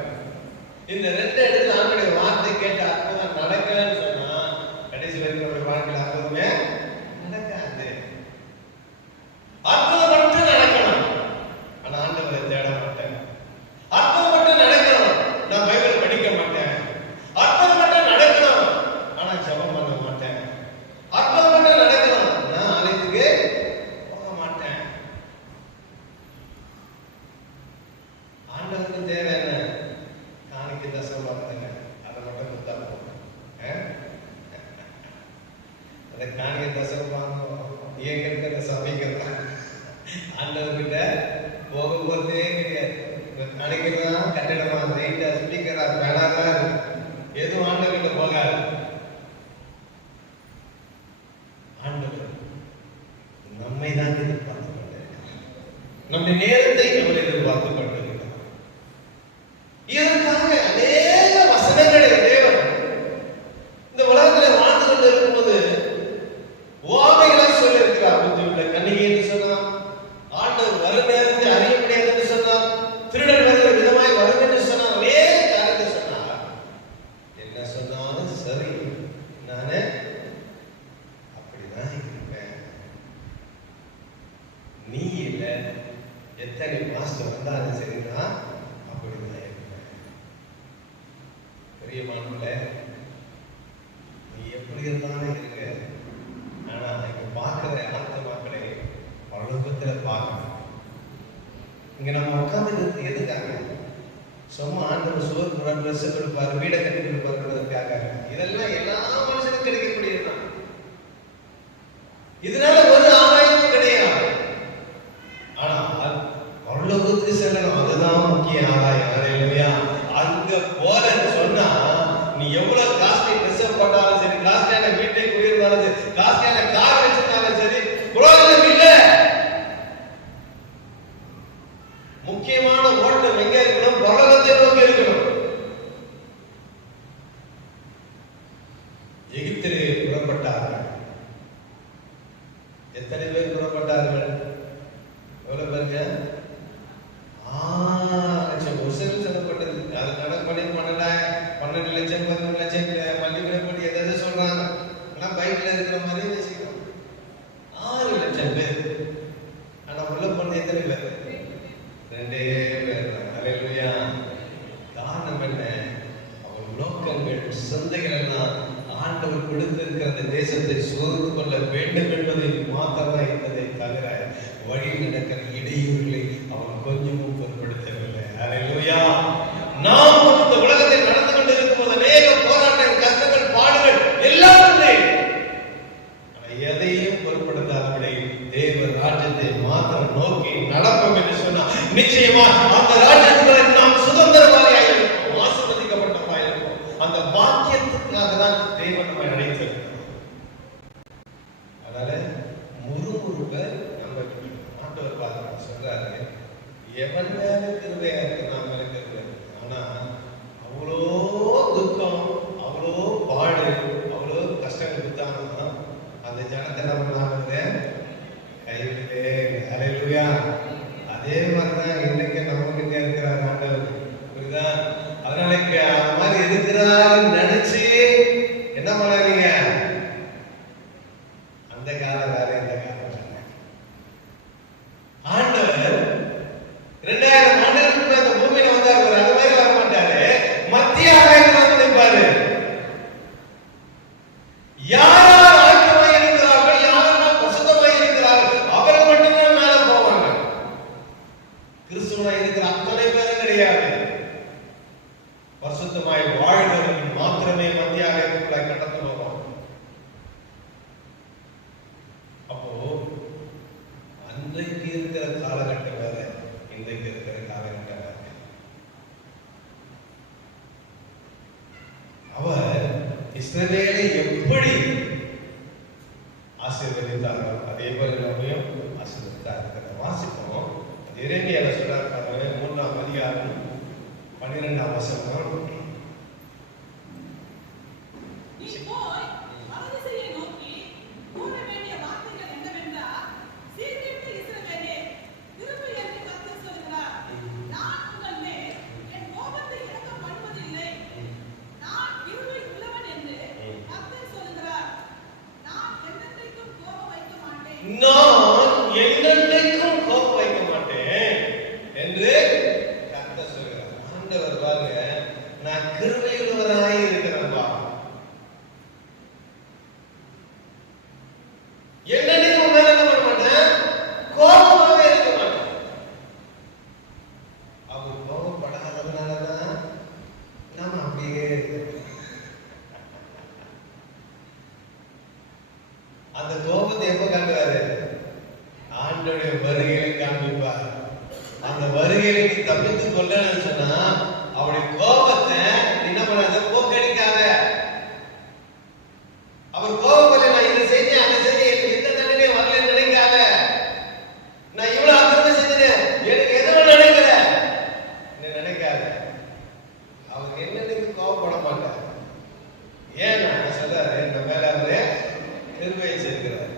இந்த ரெண்டு இடத்துல ஆண்டுடைய வார்த்தை கேட்ட அற்புதம் நடக்கலன்னு சொன்னா கடைசி வரைக்கும் நம்முடைய வாழ்க்கையில அற்புதமே நடக்காது. அற்புதம் மட்டும் நடக்கணும், ஆனா ஆண்டவரை தேட மாட்டேன். அற்புதம் மட்டும் நடக்கணும், நான் பைபிள் படிக்க மாட்டேன். அற்புதம் மட்டும் நடக்கணும், ஆனா ஜெபம் பண்ண மாட்டேன். அற்புதம் மட்டும் நடக்கணும், நான் ஆலயத்துக்கு போக மாட்டேன். ஆண்டவருக்கு தேவை என்ன? காணிக்கை தசமபாகங்க, அதை மட்டும் கொடுத்தா போதும். அந்த காணிக்கை தசமபாகம் ஏற்கனவே சமைக்கிறதா ஆண்டவர்கிட்ட போகும்போதே கிடையாது. காணிக்கிறதா கட்டிடமா ரைட்டா ஸ்பீக்கரா பேனாதா எதுவும் ஆண்டவர்கிட்ட போகாது. ஆண்டவர் நம்மை தான் எதிர்பார்த்து கொண்டிருக்கிறார். நம்முடைய நேரத்தை அவர் எதிர்பார்த்து கொண்டிருக்கிறார். இதற்காக அநேக வசனங்களை தேவன் இந்த உலகத்தில் வாழ்ந்து கொண்டு இருக்கும்போது உவமைகளை சொல்லி இருக்கிறார். புத்தியுள்ள கன்னிகை என்று சொன்னார், ஆண்டவர் வரும் நேரத்தை அறிய முடியாது என்று சொன்னார், திருடன் வருகிற விதமாய் வரும் என்று சொன்னார், அநேக காரியத்தை சொன்னார். என்ன சொன்னாலும் சரி, நானே அப்படிதான் இருப்பேன். நீ இல்ல எத்தனை மாசம் வந்தாலும் சரிதான் அப்படிதான் இருப்பேன். பெரிய மாணவர்களே, நீ எப்படி இருந்தாலும் இருக்க, ஆனா இங்க பார்க்கிற ஆத்மாக்களை பரலோகத்துல பார்க்கணும். இங்க நம்ம உட்கார்ந்து எதுக்காக? சும்மா ஆண்டவர் சோறு கொடுப்பாரு, ட்ரெஸ் கொடுப்பாரு, வீடை கட்டி கொடுப்பாருன்றதுக்காக. இதெல்லாம் எல்லா மனுஷனுக்கும் கிடைக்கக்கூடியதுதான். இதனால ஒரு ஆதாயமும் கிடையாது. ஆனால் பரலோகத்துக்கு செல்லணும், அதுதான் முக்கிய ஆதாயம். ஹல்லேலூயா. அங்க போறேன்னு சொன்னா நீ எவ்வளவு காஸ்ட்லி ட்ரெஸ் போட்டாலும் சரி, காஸ்ட்லியான வீட்டை குடியிருந்தாலும் சரி, காஸ்ட்லியான கார் வச்சிருந்தாலும் சரி, புரோஜனம் இல்லை. முக்கியமான ஓட்டம் எங்க இருக்கணும்? பரலோகத்தை நோக்கி இருக்கணும். எகிப்திலே புறப்பட்டார்கள். எத்தனை பேர் புறப்பட்டார்கள்? எவ்வளவு பேருங்க? 6 லட்சம் வருஷம் சொல்லப்பட்டது. அது கணக்கு பண்ணி 12 லட்சம் 13 லட்சம் மல்டிபிளை பண்ணி எதாவது சொல்றாங்க. ஆனா கையில இருக்கிற மாதிரி வச்சுக்கணும். 6 லட்சம் பேர். ஆனா உள்ள போன எத்தனை பேர்? 2 பேர். அல்லேலூயா. காரணம் என்ன? அவர் நோக்கங்கள், சிந்தைகள் எல்லாம் ஆண்டவர் கொடுத்திருக்கிற அந்த தேசத்தை சூழ்ந்து கொள்ள வேண்டும் என்பதை மாத்திரம் இருந்ததை தவிர வழி நடக்கிற இடையூறுகளை அவன் கொஞ்சமும் பொருட்படுத்தவில்லை. அல்லேலூயா. நாம் இந்த உலகத்தில் நடந்து கொண்டிருக்கும் போது அநேக போராட்டங்கள், கஷ்டங்கள், பாடுகள் எல்லாம் உண்டு. எதையும் பொருட்படுத்தாதபடி தேவ ராஜ்யத்தை மாத்திரம் நோக்கி நடப்போம் என்று சொன்னால் நிச்சயமா அந்த ராஜ்யத்திலே நாம் சுதந்திரவாதியாக இருப்போம், ஆசீர்வதிக்கப்பட்டவராக இருப்போம். அந்த பாக்கியத்துக்காக தான் தேவன் நம்மை அழைத்திருக்கிறார். அதனால முறுமுறுப்பை நம்ம ஆண்டவர் பார்த்து சொல்றாரு, எவன் மேல கிருபையா இருக்கு நான் மேல கிருபை. ஆனா அவ்வளோ துக்கம், அவ்வளோ பாடு, அவ்வளோ கஷ்டங்கள் கொடுத்தாங்கன்னா அந்த ஜனத்தை நம்ம கைவிடுவே. அல்லேலூயா. அதே மாதிரிதான் இன்னைக்கு நம்மகிட்ட இருக்கிறார் ஆண்டவர். புரியுதா? அதனால அந்த மாதிரி இருக்கிறார் நினைச்சு என்ன பண்ணாதீங்க. அந்த காலம் வேற, இந்த காலம் வேற. ஆண்டவர் 2000 ஆண்டுகளுக்கு அந்த பூமியில வந்தார். அது மாதிரி வர மாட்டாரு. மத்திய ஆகாயத்தில் வந்து நிற்பாரு. யார் ஆக்கிரமாய் இருக்கிறார்கள், யாரெல்லாம் பசுத்தமாய் இருக்கிறார்கள், அவர்கள் மட்டும்தான் மேல போவாங்க. கிறிஸ்துவனாய் இருக்கிற அத்தனை பேரும் கிடையாது. பசுத்தமாய் வாழ்கிறவர்கள் மாத்திரமே மத்திய ஆகாயத்துக்குள்ளாய் கடந்து போவாங்க. அப்போ அன்றைக்கு இருக்கிற காலகட்டம் வேற, இன்றைக்கு இருக்கிற காலகட்டம் வேற. அவர் இஸ்ரவேலை எப்படி ஆசீர்வதித்தாரோ அதே போல நம்மையும் ஆசீர்வதித்தார். வாசிப்போம். எரேமியால சொல்றார் பாருங்க, 3ஆம் அதிகாரம் 12ஆம் வசனம். நான் என்னென்றைக்கும் கோபம் வைக்க மாட்டேன் என்று கர்த்தர் சொல்கிறார். ஆண்டவர் பாருங்க, நான் கிருபையுள்ளவராய் இருக்கிறேன்பா. என்னென்னைக்கும் மேல என்ன பண்ண மாட்டேன், கோபமாவே இருக்க மாட்டேன். அவர் கோபப்படாததுனாலதான் நாம அப்படியே அந்த கோபத்தை எப்ப காட்டுவாரு? ஆண்டவருடைய வருகையை காண்பிப்பார். அந்த வருகையை நீ தப்பித்துக் கொள்ளன்னு சொன்னா அவருடைய கோபத்தை என்ன பண்ணாத, போக்கடிக்காத. அவர் கோபப்பட நான் இதை செஞ்சேன், அதை செஞ்சேன், எந்த தண்டனை வரலன்னு நினைக்காத. நான் இவ்வளவு அர்த்தம் செஞ்சேன், எனக்கு எதுவும் நினைக்கல நினைக்காத. அவர் என்னன்னைக்கு கோபப்பட மாட்டார். ஏன் நான் சொல்றாரு, இந்த மேல அவரு கிருபையை சேர்க்கிறார்.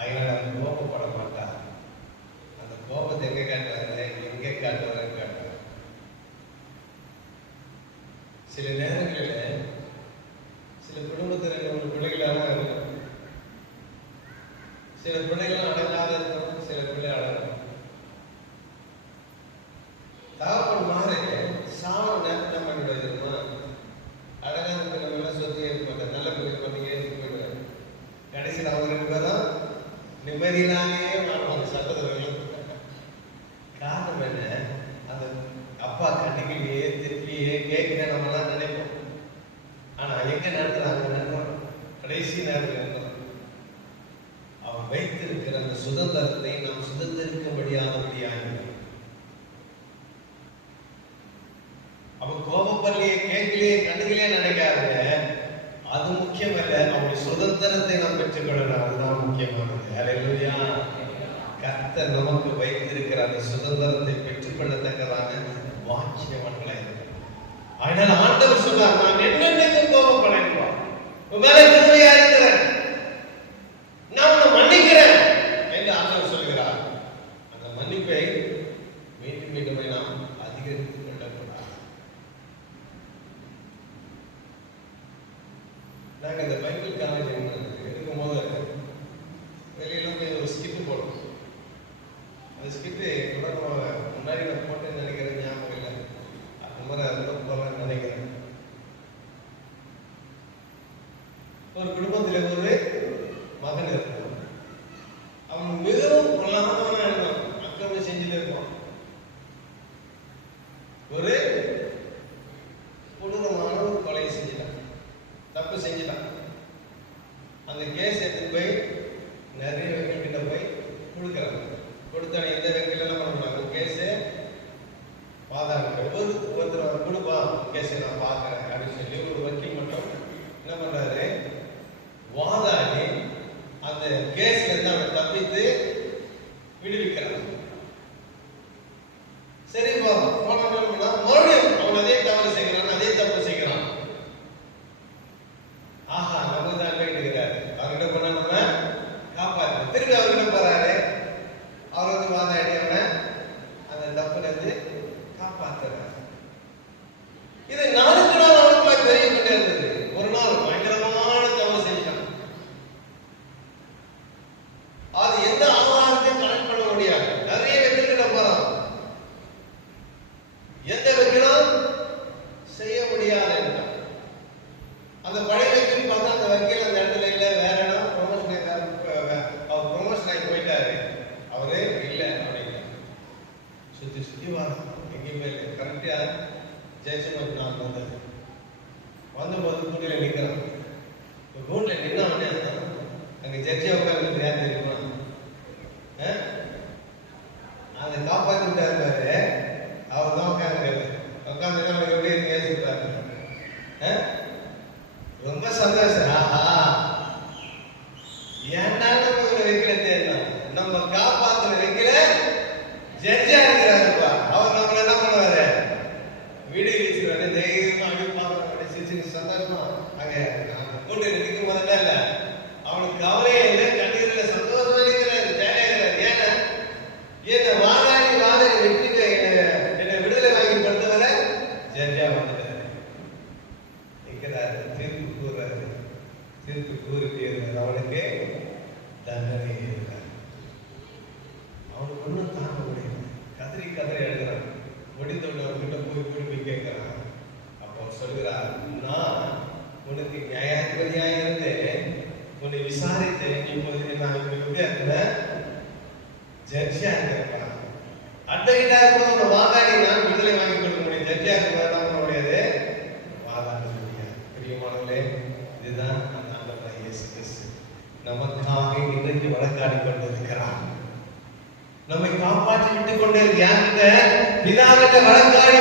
அதனால அவர் கோபப்பட மாட்டார். அந்த கோபத்தை எங்க காட்டுவாரு, எங்க காட்டுவாரு காட்டுவார். சில நேரங்களில் சில குடும்பத்தில் 2 பிள்ளைகளாக இருக்கும். சில பிள்ளைகளும் அடங்காத இருக்கும், சில பிள்ளை அடங்கும். தகப்பன் மாறே சாவர நேரத்தை பண்ணிவிடுவது இருக்குமா? அழகாக நம்ம எல்லாம் சொத்தியே இருப்பாங்க, நல்ல பிள்ளை பண்ணியே போயிடுவாங்க. கடைசியில் அவங்க 2 பேரும் நிம்மதியினாலே வாழ்வாங்க, சட்டத்தில். காரணம் என்ன? அந்த அப்பா கண்டிக்கலையே, திட்டிலேயே, கேட்க நம்மளாம் நினைப்போம். ஆனா எங்க நடத்துறாங்க, கடைசி நேரத்தில் அவன் வைத்திருக்கிற அந்த சுதந்திரத்தை நாம் சுதந்திரிக்கும்படியானபடியாக. அவன் கோபப்படலையே, கேட்கலையே, கண்டுகளையே நினைக்காதுங்க. அது முக்கியம் அல்ல. அவனுடைய சுதந்திரத்தை நாம் பெற்றுக்கொள்ளணும், அதுதான் முக்கியமானது. அல்லேலூயா. கர்த்தர் நமக்கு வைத்திருக்கிற அந்த சுதந்திரத்தை பெற்றுக்கொள்ளத்தக்கதான வாக்கியவான்களை. அதனால ஆண்டவர் சொன்னார், நான் என்னென்னைக்கும் கோபப்படைப்பா, உன் மேல கிருபையா இருக்கிறேன், நான் உன்னை மன்னிக்கிறேன் என்று ஆண்டவர் சொல்கிறார். அந்த மன்னிப்பை மீண்டும் மீண்டுமே நாம் அதிகரித்துக் கொள்ளக்கூடாது. நாங்கள் இந்த பைபிள் காலேஜ் இருக்கும் போது வெளியெல்லாம் போய் ஒரு ஸ்கிட்டு போடுவோம். அந்த ஸ்கிட்டு முன்னாடி நான் போட்டேன்னு நினைக்கிறேன், ஞாபகம் இல்லை. அந்த மாதிரி அதில் போடலான்னு நினைக்கிறேன். ஒரு குடும்பத்தில் ஒரு மகன் இருப்பான். அவன் மிகவும் பொல்லாதவனா இருந்தான். அக்கிரமம் செஞ்சுட்டு இருப்பான். ஒரு கொடூரமான ஒரு கொலையை செஞ்சுட்டான், தப்பு செஞ்சுட்டான். அந்த கேஸ் எடுத்து போய் நிறைய வக்கீல் கிட்ட போய் கொடுக்குறாங்க. கொடுத்தா எந்த வக்கீல் எல்லாம் பண்ணுறாங்க, கேஸு வாதாடுங்க, ஒருத்தர் கொடுப்பா கேஸை நான் பார்க்குறேன் அப்படின்னு சொல்லி ஒரு வக்கீல் மட்டும் என்ன பண்ணுறாரு, வாதாடி அந்த கேஸ்ல இருந்து அவனை தப்பித்து விடுவிக்கிறான். சரி போனா மறுபடியும் அவன் அதே தவறு செய்கிறான், அதே தப்பு செய்கிறான். ஆஹா, நம்ம தான் போயிட்டுக்கிறாரு, அவர்கிட்ட போனா நம்ம காப்பாற்று. திரும்பி அவர்கிட்ட போறாரு, அவர் வந்து வாதாடி அவனை அந்த தப்புல இருந்து காப்பாற்றுறாரு. இது நாளுக்கு நாள் அவனுக்குள்ள தெரிய கொண்டே இருந்தது. ஒரு நாள் பயங்கரமான தவறு செஞ்சான். அது எந்த ஆதாரத்தையும் கனெக்ட் பண்ண முடியாது. நிறைய வக்கீல்கிட்ட போறான், எந்த வக்கீலும் செய்ய முடியாது. அந்த பழைய வக்கீல் பார்த்தா அந்த வக்கீல் அந்த இடத்துல இல்லை, வேற இடம் அவர் ப்ரொமோஷன் ஆகி போயிட்டாரு, அவரு இல்லை அப்படின்னு சுத்தி சுத்தி வரோம். எங்கேயுமே இல்லை. கரெக்டா ஜட்ஜ்மெண்ட் நான் வந்தபோது கூட்டில நிற்கிறான். ரோட்ல நின்னவனே அங்க ஜட்ஜியை உட்காந்து யார் தெரியுமா, அதை காப்பாற்றி விட்டாரு பாரு, அவர் தான் உட்காந்து எப்படி பேசிட்டாரு. ரொம்ப சந்தோஷம். ஆஹா, ஏன்னா நம்ம வைக்கல தேர்னா நம்ம காப்பாத்துற வைக்கல ஜட்ஜா இருக்கிறாருப்பா. அவர் நம்மள என்ன பண்ணுவாரு, வீடு வீச்சுவாரு, தைரியமா அப்படி பார்க்க சிரிச்சு சந்தோஷமா அங்க கூட்டு நிற்கும் போதெல்லாம் இல்ல, அவனுக்கு கவலையே இல்லை, கண்ணீர் இல்லை, சந்தோஷமா இருக்கிறாரு, ஜாலியா இருக்கிறாரு. ஏன்னா என்ன வாதாடி வெற்றி என்னை விடுதலை வாங்கி கொடுத்தவரை ஜட்ஜா வந்துட்டாரு, நிற்கிறாரு, தீர்ப்பு கூறுறாரு. தீர்ப்பு கூறிட்டே இருக்காரு, அவனுக்கு தண்டனை இருக்கிறார். அவனுக்கு ஒன்றும் தாங்க முடியல, கதறி கதறி எழுதுறான். முடிந்தவர்கிட்ட போய் கேட்கிறான். அப்போ சொல்கிறார், நான் உனக்கு நியாயாதிபதியாக இருந்தேன், உன்னை விசாரித்தேன், இப்போது நான் எப்படியா இருந்தேன், ஜட்ஜியா இருக்கிறேன். அட்வொகேட்டா இருக்கிற வாதாடி நான் விடுதலை வாங்கி கொடுக்க முடியும், ஜட்ஜியா இருக்கிறதா முடியாது, வாதாட முடியாது. பிரியமானவர்களே, இதுதான் அந்த ஆண்டவராகிய இயேசு கிறிஸ்து நமக்காக இன்றைக்கு வழக்காடி கொண்டிருக்கிறார். நம்மை காப்பாற்றி விட்டுக் கொண்டே இருக்க பிதாவிட்ட வழக்காடி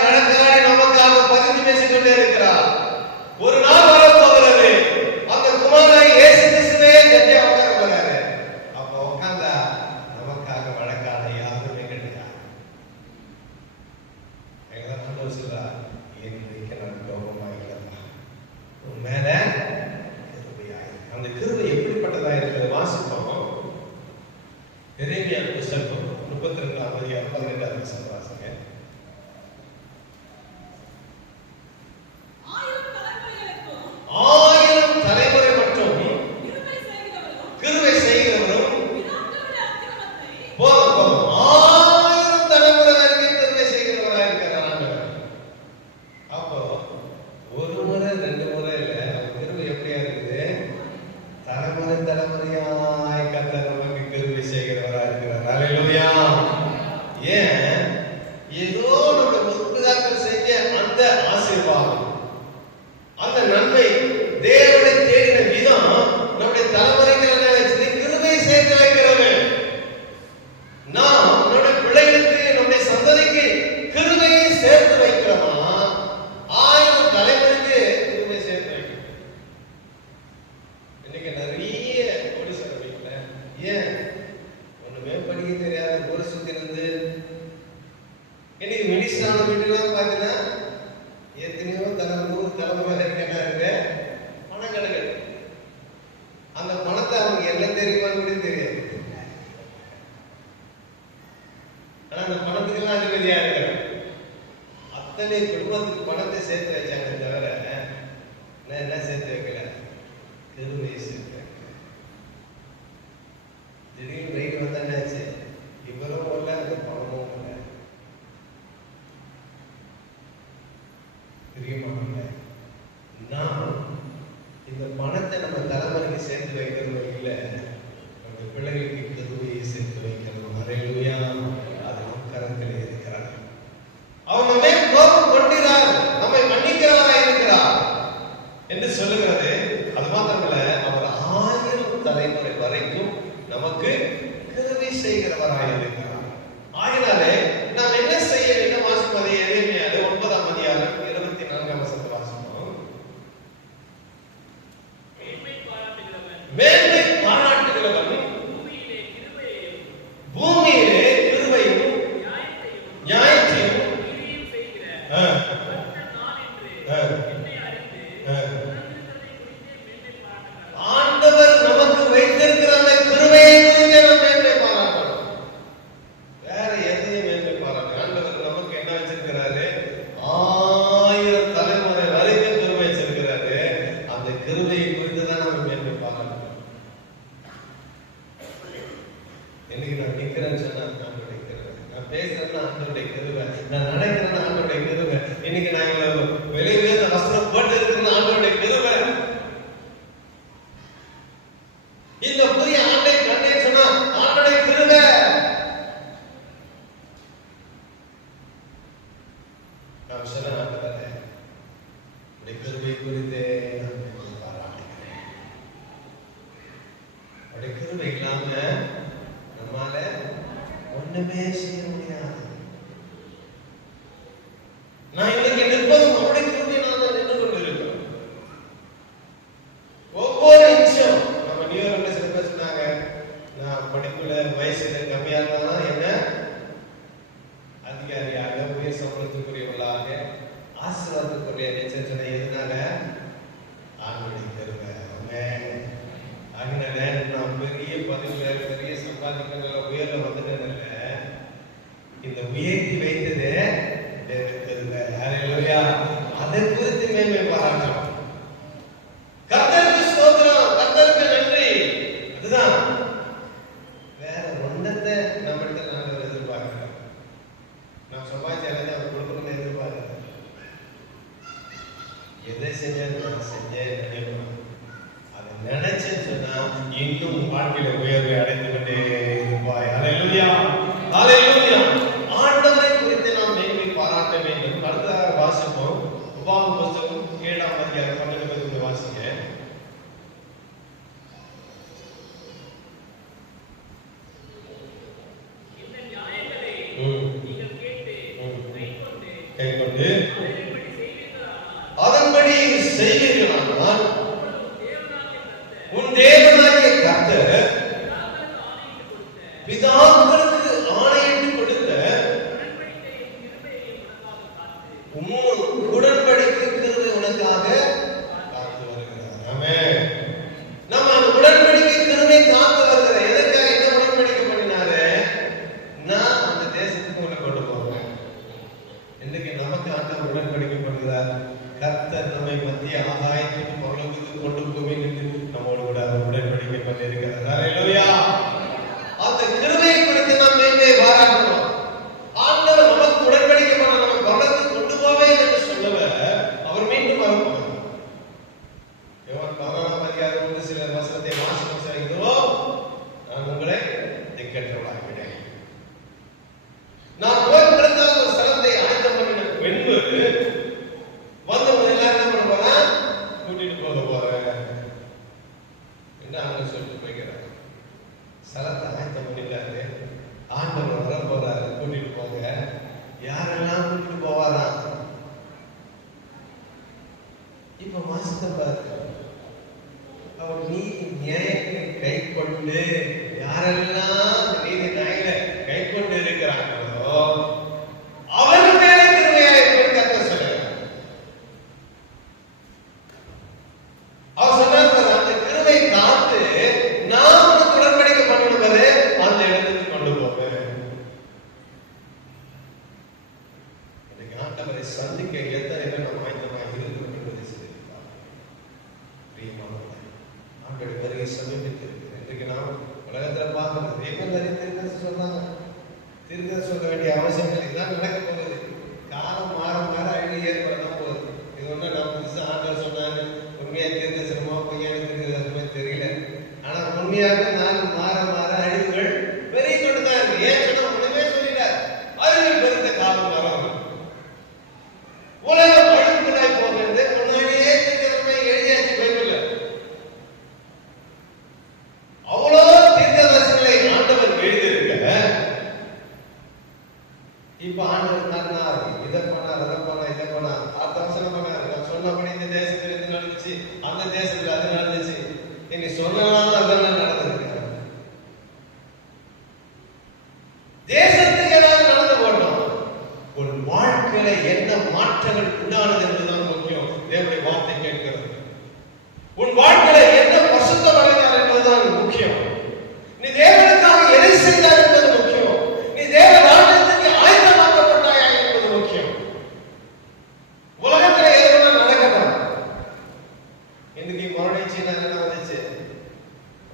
நமக்காக பரிந்து பேசிக் கொண்டே இருக்கிறார். ஒரு நாள் வரப்போகிறது, அந்த குமாரனாகிய இயேசு கிறிஸ்துவே ஜட்ஜியா உட்கார போறாரு. அப்ப உட்கார்ந்தா நமக்காக வழக்காட யாருமே கிடையாது. எங்களை சொல்றார், இன்றைக்கு நான் கோபமாகிறேன், உன் மேல கிருபையாயிருக்கு. அந்த கிருபை எப்படிப்பட்டதா இருக்கிறது வாசிப்போம். எரேமியா புத்தகம் 32ஆம் அதிகாரம் 12ஆம் வசனம் வாசிங்க. ஆயிரம் தலைமுறை மட்டும் கிருபை செய்கிறவரும் போதும் 1000 தலைமுறை வரைக்கும் கிருபை செய்கிறவராக இருக்கிறார். அப்போ ஒரு முறை 2 முறை இல்ல, கிருபை எப்படியா இருக்குது, தலைமுறையாய் கர்த்தர் நமக்கு கிருபை செய்கிறவராக இருக்கிறார். அல்லேலூயா. ஏன் சேர்த்து வைக்கிறது இல்லை, நம்முடைய பிள்ளைகளுக்கு கிருபையை சேர்த்து வைக்கணும். ஹல்லேலூயா. அது நம் கரத்திலே இருக்கிறார். அவர் நம்மை கோபம் கொண்டிறார், நம்மை மன்னிக்கிறவராக இருக்கிறார் என்று சொல்லுகிறது. அது மாத்திரமல்ல, அவர் 1000 தலைமுறை வரைக்கும் நமக்கு கிருபை செய்கிறவராக இருக்கிறார். ஆகினாலே நாம் என்ன செய்ய வேண்டும்? வாசிப்பது எரேமியா 9ஆம் அதிகாரம் 24ஆம் வசனத்தை வாசிப்போம். மேன்மை பாராட்டுகிறவன் பூமியிலே கிருபையும் நியாயத்தையும் ஆண்டவர் நமக்கு வைத்திருக்கிற அந்த கிருபையை குறித்து நாம் மேன்மை பாராட்டணும். வேற எதையும் மேன்மை பாராட்டணும். ஆண்டவர் நமக்கு என்ன வச்சிருக்கிறாரு? 1000 தலைமுறை வரைக்கும் கிருபை வச்சிருக்கிறாரு. அந்த கிருபையை குறித்து தான் நம்ம மேன்மை பாராட்டணும். இன்னைக்கு நான் நிக்கிறேன்னு சொன்னா ஆண்டவருடைய கிருபை, நான் பேசுறேன்னா ஆண்டவருடைய கிருபை, நான் நடக்கிறேன்னா ஆண்டவருடைய கிருபை, இன்னைக்கு நான் வெளியில வஸ்திரம் போட்டு இருக்கிறேன்னா ஆண்டவருடைய கிருபை. இந்த புதிய ஆண்டை கண்டேன்னு சொன்னா ஆண்டவருடைய கிருபை. நாம் சொல்ல ஆண்டவரே, உடைய கிருபை குறித்தே நான் பாராட்டுகிறேன். உடைய கிருபை இல்லாம நம்மால ஒண்ணுமே செய்ய முடியாது. நான் இன்னைக்கு நிற்பதும் அவருடைய கிருபையினால தான் நின்று கொண்டு இருக்கிறோம். ஒவ்வொரு நிமிஷம் நம்ம நியூயார்க்ல சில பேர் சொன்னாங்க, நான் படிப்புல வயசுல கம்மியா இருந்தாலும் என்ன அதிகாரியாக உயர் சம்பளத்துக்குரியவர்களாக ஆசீர்வாதத்துக்குரிய நிச்சயத்தை எதுனால? ஆண்டவருடைய கிருபை. ஆமென். அதனால நான் பெரிய பதவியில பெரிய சம்பாதிக்கிற உயர்ல வந்துட்டதில்ல, இந்த உயர்த்தி வைத்தது கிருபை. ஹல்லேலூயா. அதை குறித்து மேன்மை பாராட்டணும். கர்த்தருக்கு ஸ்தோத்திரம், கர்த்தருக்கு நன்றி. அதுதான். வேற ஒன்றத்தை நம்மகிட்ட ஆண்டவர் எதிர்பார்க்கிறார். நாம் சம்பாதிச்சாலே அவர் கொடுக்கணும்னு எதிர்பார்க்கிறார். எதை செஞ்சாலும் நான் செஞ்சேன் நினைக்கணும். அதை நினைச்சேன்னு சொன்னா இன்னும் வாழ்க்கையில உயர்வை அடைந்து கொண்டே இருப்பாய். ஹல்லேலூயா. ஹல்லேலூயா. ஆண்டவரை குறித்து நாம் மேன்மை பாராட்ட வேண்டும். அடுத்த வாசிப்போம். உபாகம புத்தகம் 7ஆம் அதிகாரம் 12 வாசிங்க. கைக்கொண்டு அதன்படி செய்வீர்களானால் உன் தேவனாகிய கர்த்தர் பிதாக்களுக்கு ஆணையிட்டு கொடுத்த உடன்படிக்கை கிருபை உனக்காக காத்து வருகிறார். ஆமென். நம்ம அந்த உடன்படிக்கை கிருபை காத்து வருகிறார். எதற்காக? என்ன உடன்படிக்கை பண்ணினாரு? நான் அந்த தேசத்துக்கு உன்னை கொண்டு போவேன். இன்னைக்கு நமக்கு ஆண்டவர் உடன்படிக்கை பண்ணுகிறார். கர்த்தர் நம்மை மத்திய ஆகாயத்துக்கு பரலோகத்துக்கு கொண்டு போவேன் என்று நம்மோடு கூட உடன்படிக்கை பண்ணியிருக்கிறார். ஹல்லேலூயா. அந்த கிருபையை குறித்து நாம் மேன்மையை பாராட்டணும். ஆண்டவர் நமக்கு உடன்படிக்கை பண்ண நம்ம பரலோகத்துக்கு கொண்டு போவேன் என்று சொல்லவர் அவர் மீண்டும் வரப்போகிறார். யோவான் 14ஆம் அதிகாரம் சில வசனத்தை வாசிக்க சொல்கிறோ, நான் உங்களை திக்கற்றவளாக்கினேன். நான் போய் பிறந்த ஒரு ஸ்தலத்தை ஆயத்தம் பண்ணின பின்பு வந்தவங்க எல்லாரும் என்ன பண்ண போறேன்? கூட்டிட்டு போக போறேன் என்று ஆண்டவர் சொல்லிட்டு போய்கிறார். ஸ்தலத்தை ஆயத்தம் பண்ணிட்டாரு. ஆண்டவர் வர போறாரு, கூட்டிட்டு போங்க. யாரெல்லாம் கூட்டிட்டு போவாரா? இப்ப மாசத்தை பாரு. அவர் நீதி நியாயத்தை கை கொண்டு யாரெல்லாம் நீதி நியாயங்களை கை கொண்டு இருக்கிறாங்களோ அவர்கள் மேலே கிருபையாக இருப்பது கர்த்தர் சொல்லுகிறார். அவர் சொன்னார், அந்த கிருபை காத்து நான் உனக்கு உடன்படிக்கை பண்ணுவது அந்த இடத்துக்கு கொண்டு போவேன். இன்னைக்கு ஆண்டவரை சந்திக்க எத்தனை பேர் நம்ம ஆயத்தமாக இருக்கிறோம் என்பதை சிந்திப்பார். பிரியமானவர்களே, ஆண்டவருடைய வருகை சமீபத்தில் இருக்கிறது. இன்றைக்கு நாம் உலகத்துல பார்க்கிறது தேவன் நிறைய திருக்கதரிசி சொல்றாங்க. திருக்கதரிசி சொல்ல வேண்டிய அவசியம் இல்லை. இதுதான் நடக்க போகுது. காலம் மாற மாற அழிவு ஏற்படதான் போகுது. இது ஒண்ணு நம்ம புதுசா ஆண்டவர் சொன்னாங்க. உண்மையா திருக்கதரிசனமா பொய்யான திருக்கதரிசனமா தெரியல. நொடியாக நாள் மாற மாற அழிவுகள் பெருகி கொண்டுதான் இருக்கு. ஏன் சொன்ன உடனே சொல்லிட்டார், அறிவில் பெருத்த காலம் வரும், உலகம் அழிவுக்குள்ளாய் போகிறது. முன்னாடியே திருத்தமே எழுதியாச்சு பைபிள்ல. அவ்வளோ தீர்க்கதரிசனங்களை ஆண்டவர் எழுதியிருக்க, இப்ப ஆண்டவர் இதை பண்ணார், அதை பண்ணார், இதை பண்ணார், வசனம் பண்ணார். நான் சொன்னபடி இந்த தேசத்துல இது நடந்துச்சு, அந்த தேசத்துல அது நடந்துச்சு, இனி சொன்னாலும் அதெல்லாம் நடந்திருக்கு. தேசத்துக்கு ஏதாவது நடந்து போட்டோம். உன் வாழ்க்கையில என்ன மாற்றங்கள் உண்டானது என்பதுதான் முக்கியம். தேவனுடைய வார்த்தை கேட்கிறது. உன் வாழ்க்கையில என்ன பரிசுத்தம் அடைந்தார் என்பதுதான் முக்கியம். நீ தேவனுக்காக எதை செய்தார் என்பது முக்கியம். நீ தேவ ராஜ்யத்துக்கு ஆயத்தமாக்கப்பட்டாயா என்பது முக்கியம். உலகத்துல எதுவும் நடக்கட்டும். இன்னைக்கு கொரோனா சீனால வந்துச்சு,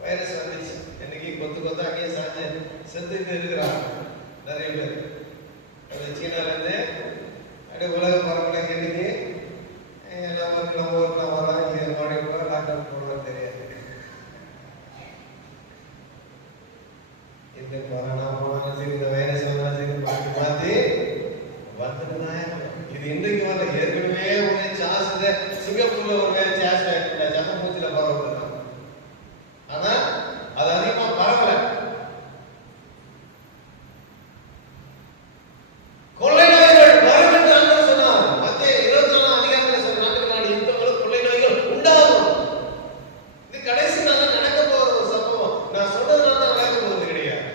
வைரஸ் வந்துச்சு. இன்னைக்கு கொத்து கொத்தா அங்கேயே சாஞ்சு செத்துட்டு இருக்கிறாங்க நிறைய பேர். சீனால இருந்து அப்படியே உலக பரவலாக இன்னைக்கு எல்லாம் நம்ம ஊருக்குலாம் வரலாம். இங்கே மறுபடியும் லாக்டவுன் போடுறது தெரியாது. இந்த கொரோனா போனாலும் சரி, இந்த வைரஸ் வந்தாலும் சரி, மாற்றி மாற்றி வந்துட்டுதான். இது இன்றைக்கு வரல, ஏற்கனவே ஒரே சாஸ்ல சிங்கப்பூர்ல ஒரு வேலை சாஸ் ஆயிடுச்சு, சட்டமூச்சில பரவல. ஆனா அது அதிகமா பரவல. கொள்ளை நோய்கள் வரும் என்று ஆண்டவர் சொன்னார். மத்திய 24 அதிகாரத்தில் சொன்ன நாட்டுக்கு நாடு யுத்தங்களும் கொள்ளை நோய்கள் உண்டாகும். இது கடைசி நாள் நடக்க போற ஒரு சம்பவம். நான் சொன்னதுனால தான் நடக்க போவது கிடையாது.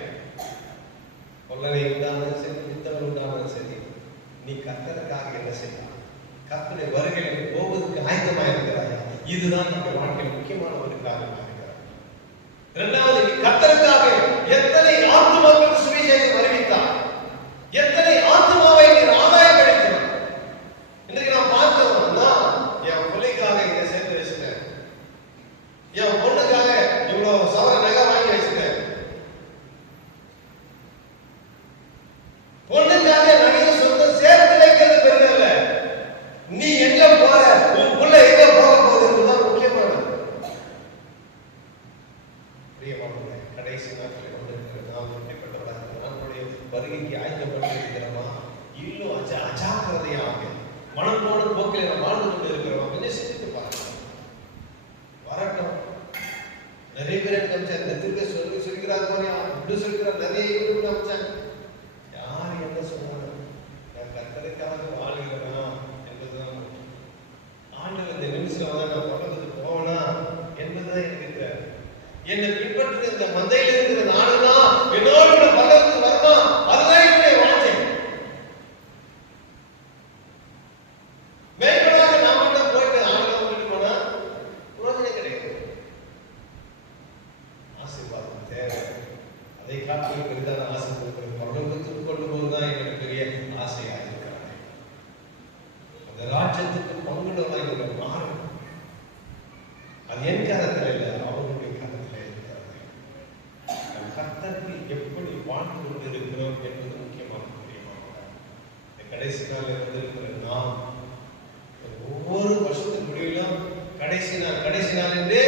கொள்ளை உண்டானது சரி, யுத்தங்கள் உண்டானது சரி, நீ கர்த்தருக்காக என்ன செய்யலாம்? கர்த்தருடைய வருகையில் போவதற்கு ஆயத்தமா இருக்கிறாயா? இதுதான் நம்ம வாழ்க்கையில் முக்கியமான ஒரு காரியமாக இருக்கிறார். இரண்டாவது, நீ கர்த்தருக்காக எத்தனை ஆத்துமாக்களுக்கு சுவிசேஷம் அறிவித்தார், எத்தனை ஆத்துமாவை ஆதாயம் கிடைக்கிறது. இன்றைக்கு நான் பார்த்தோம்னா, என் பிள்ளைக்காக இதை சேர்த்து வச்சுட்டேன், என் பொண்ணுக்காக இவ்வளவு சவர நகை வாங்கி வச்சுட்டேன், பொண்ணுக்காக நகையை சொந்தம் சேர்த்து வைக்கிறது பெருதல்ல, நீ எங்க போற, உன் பிள்ளை எங்க போக போகுது என்பதுதான் முக்கியமானது. பிரியமானவர்களே, கடைசி நாட்களில் வந்திருக்கிற நாம் எப்படிப்பட்டவர்களாக, நம்முடைய வருகைக்கு ஆயத்தப்பட்டிருக்கிறோமா, இன்னும் அஜாக்கிரதையாக மனம் போன போக்கில் நாம் வாழ்ந்து கொண்டு இருக்கிறோம். கொஞ்சம் சிந்தித்து பாருங்க. வரட்டும். நிறைய பேர் அமைச்சாங்க, திருக்க சொல்கிறார், இப்படி சொல்கிறார், நிறைய யூடியூப்ல அமைச்சாங்க. யார் என்ன சொன்னாங்க? நான் கர்த்தருக்காக வாழ்கிறேனா என்பதுதான் முக்கியம். ஆண்டவர் இந்த நிமிஷம் தான் நான் பக்கத்துக்கு போவனா என்பதுதான் எனக்கு இருக்கிறார். என்னை பின்பற்ற இந்த மந்தையில் இருக்கிற நாடுதான் என்னோட பக்கத்துக்கு வருமா, அதுதான் என்னுடைய வாழ்க்கை. மேற்படாக நான் மட்டும் போயிட்டு ஆண்டவர் கூட்டி போனா புரோஜனம் கிடையாது. ஆசீர்வாதம் தேவை. அதை காட்டிலும் பெரிதான ஆசை கொடுக்கிறது பரலோகத்துக்கு கொண்டு போதுதான் எனக்கு பெரிய ஆசையாக இருக்கிறாங்க. அந்த ராஜ்யத்துக்கு பங்குள்ளவராக மாறும். அது என் காலத்தில் இல்லை, அவர்களுடைய காலத்தில் இருக்கிறாங்க. கர்த்தருக்கு எப்படி வாழ்ந்து கொண்டு இருக்கிறோம் என்பது முக்கியமான முக்கியமாக. கடைசி நாளில் வந்திருக்கிற நாம் ஒவ்வொரு வருஷத்துக்கு முடிவிலும் கடைசி நாள் என்று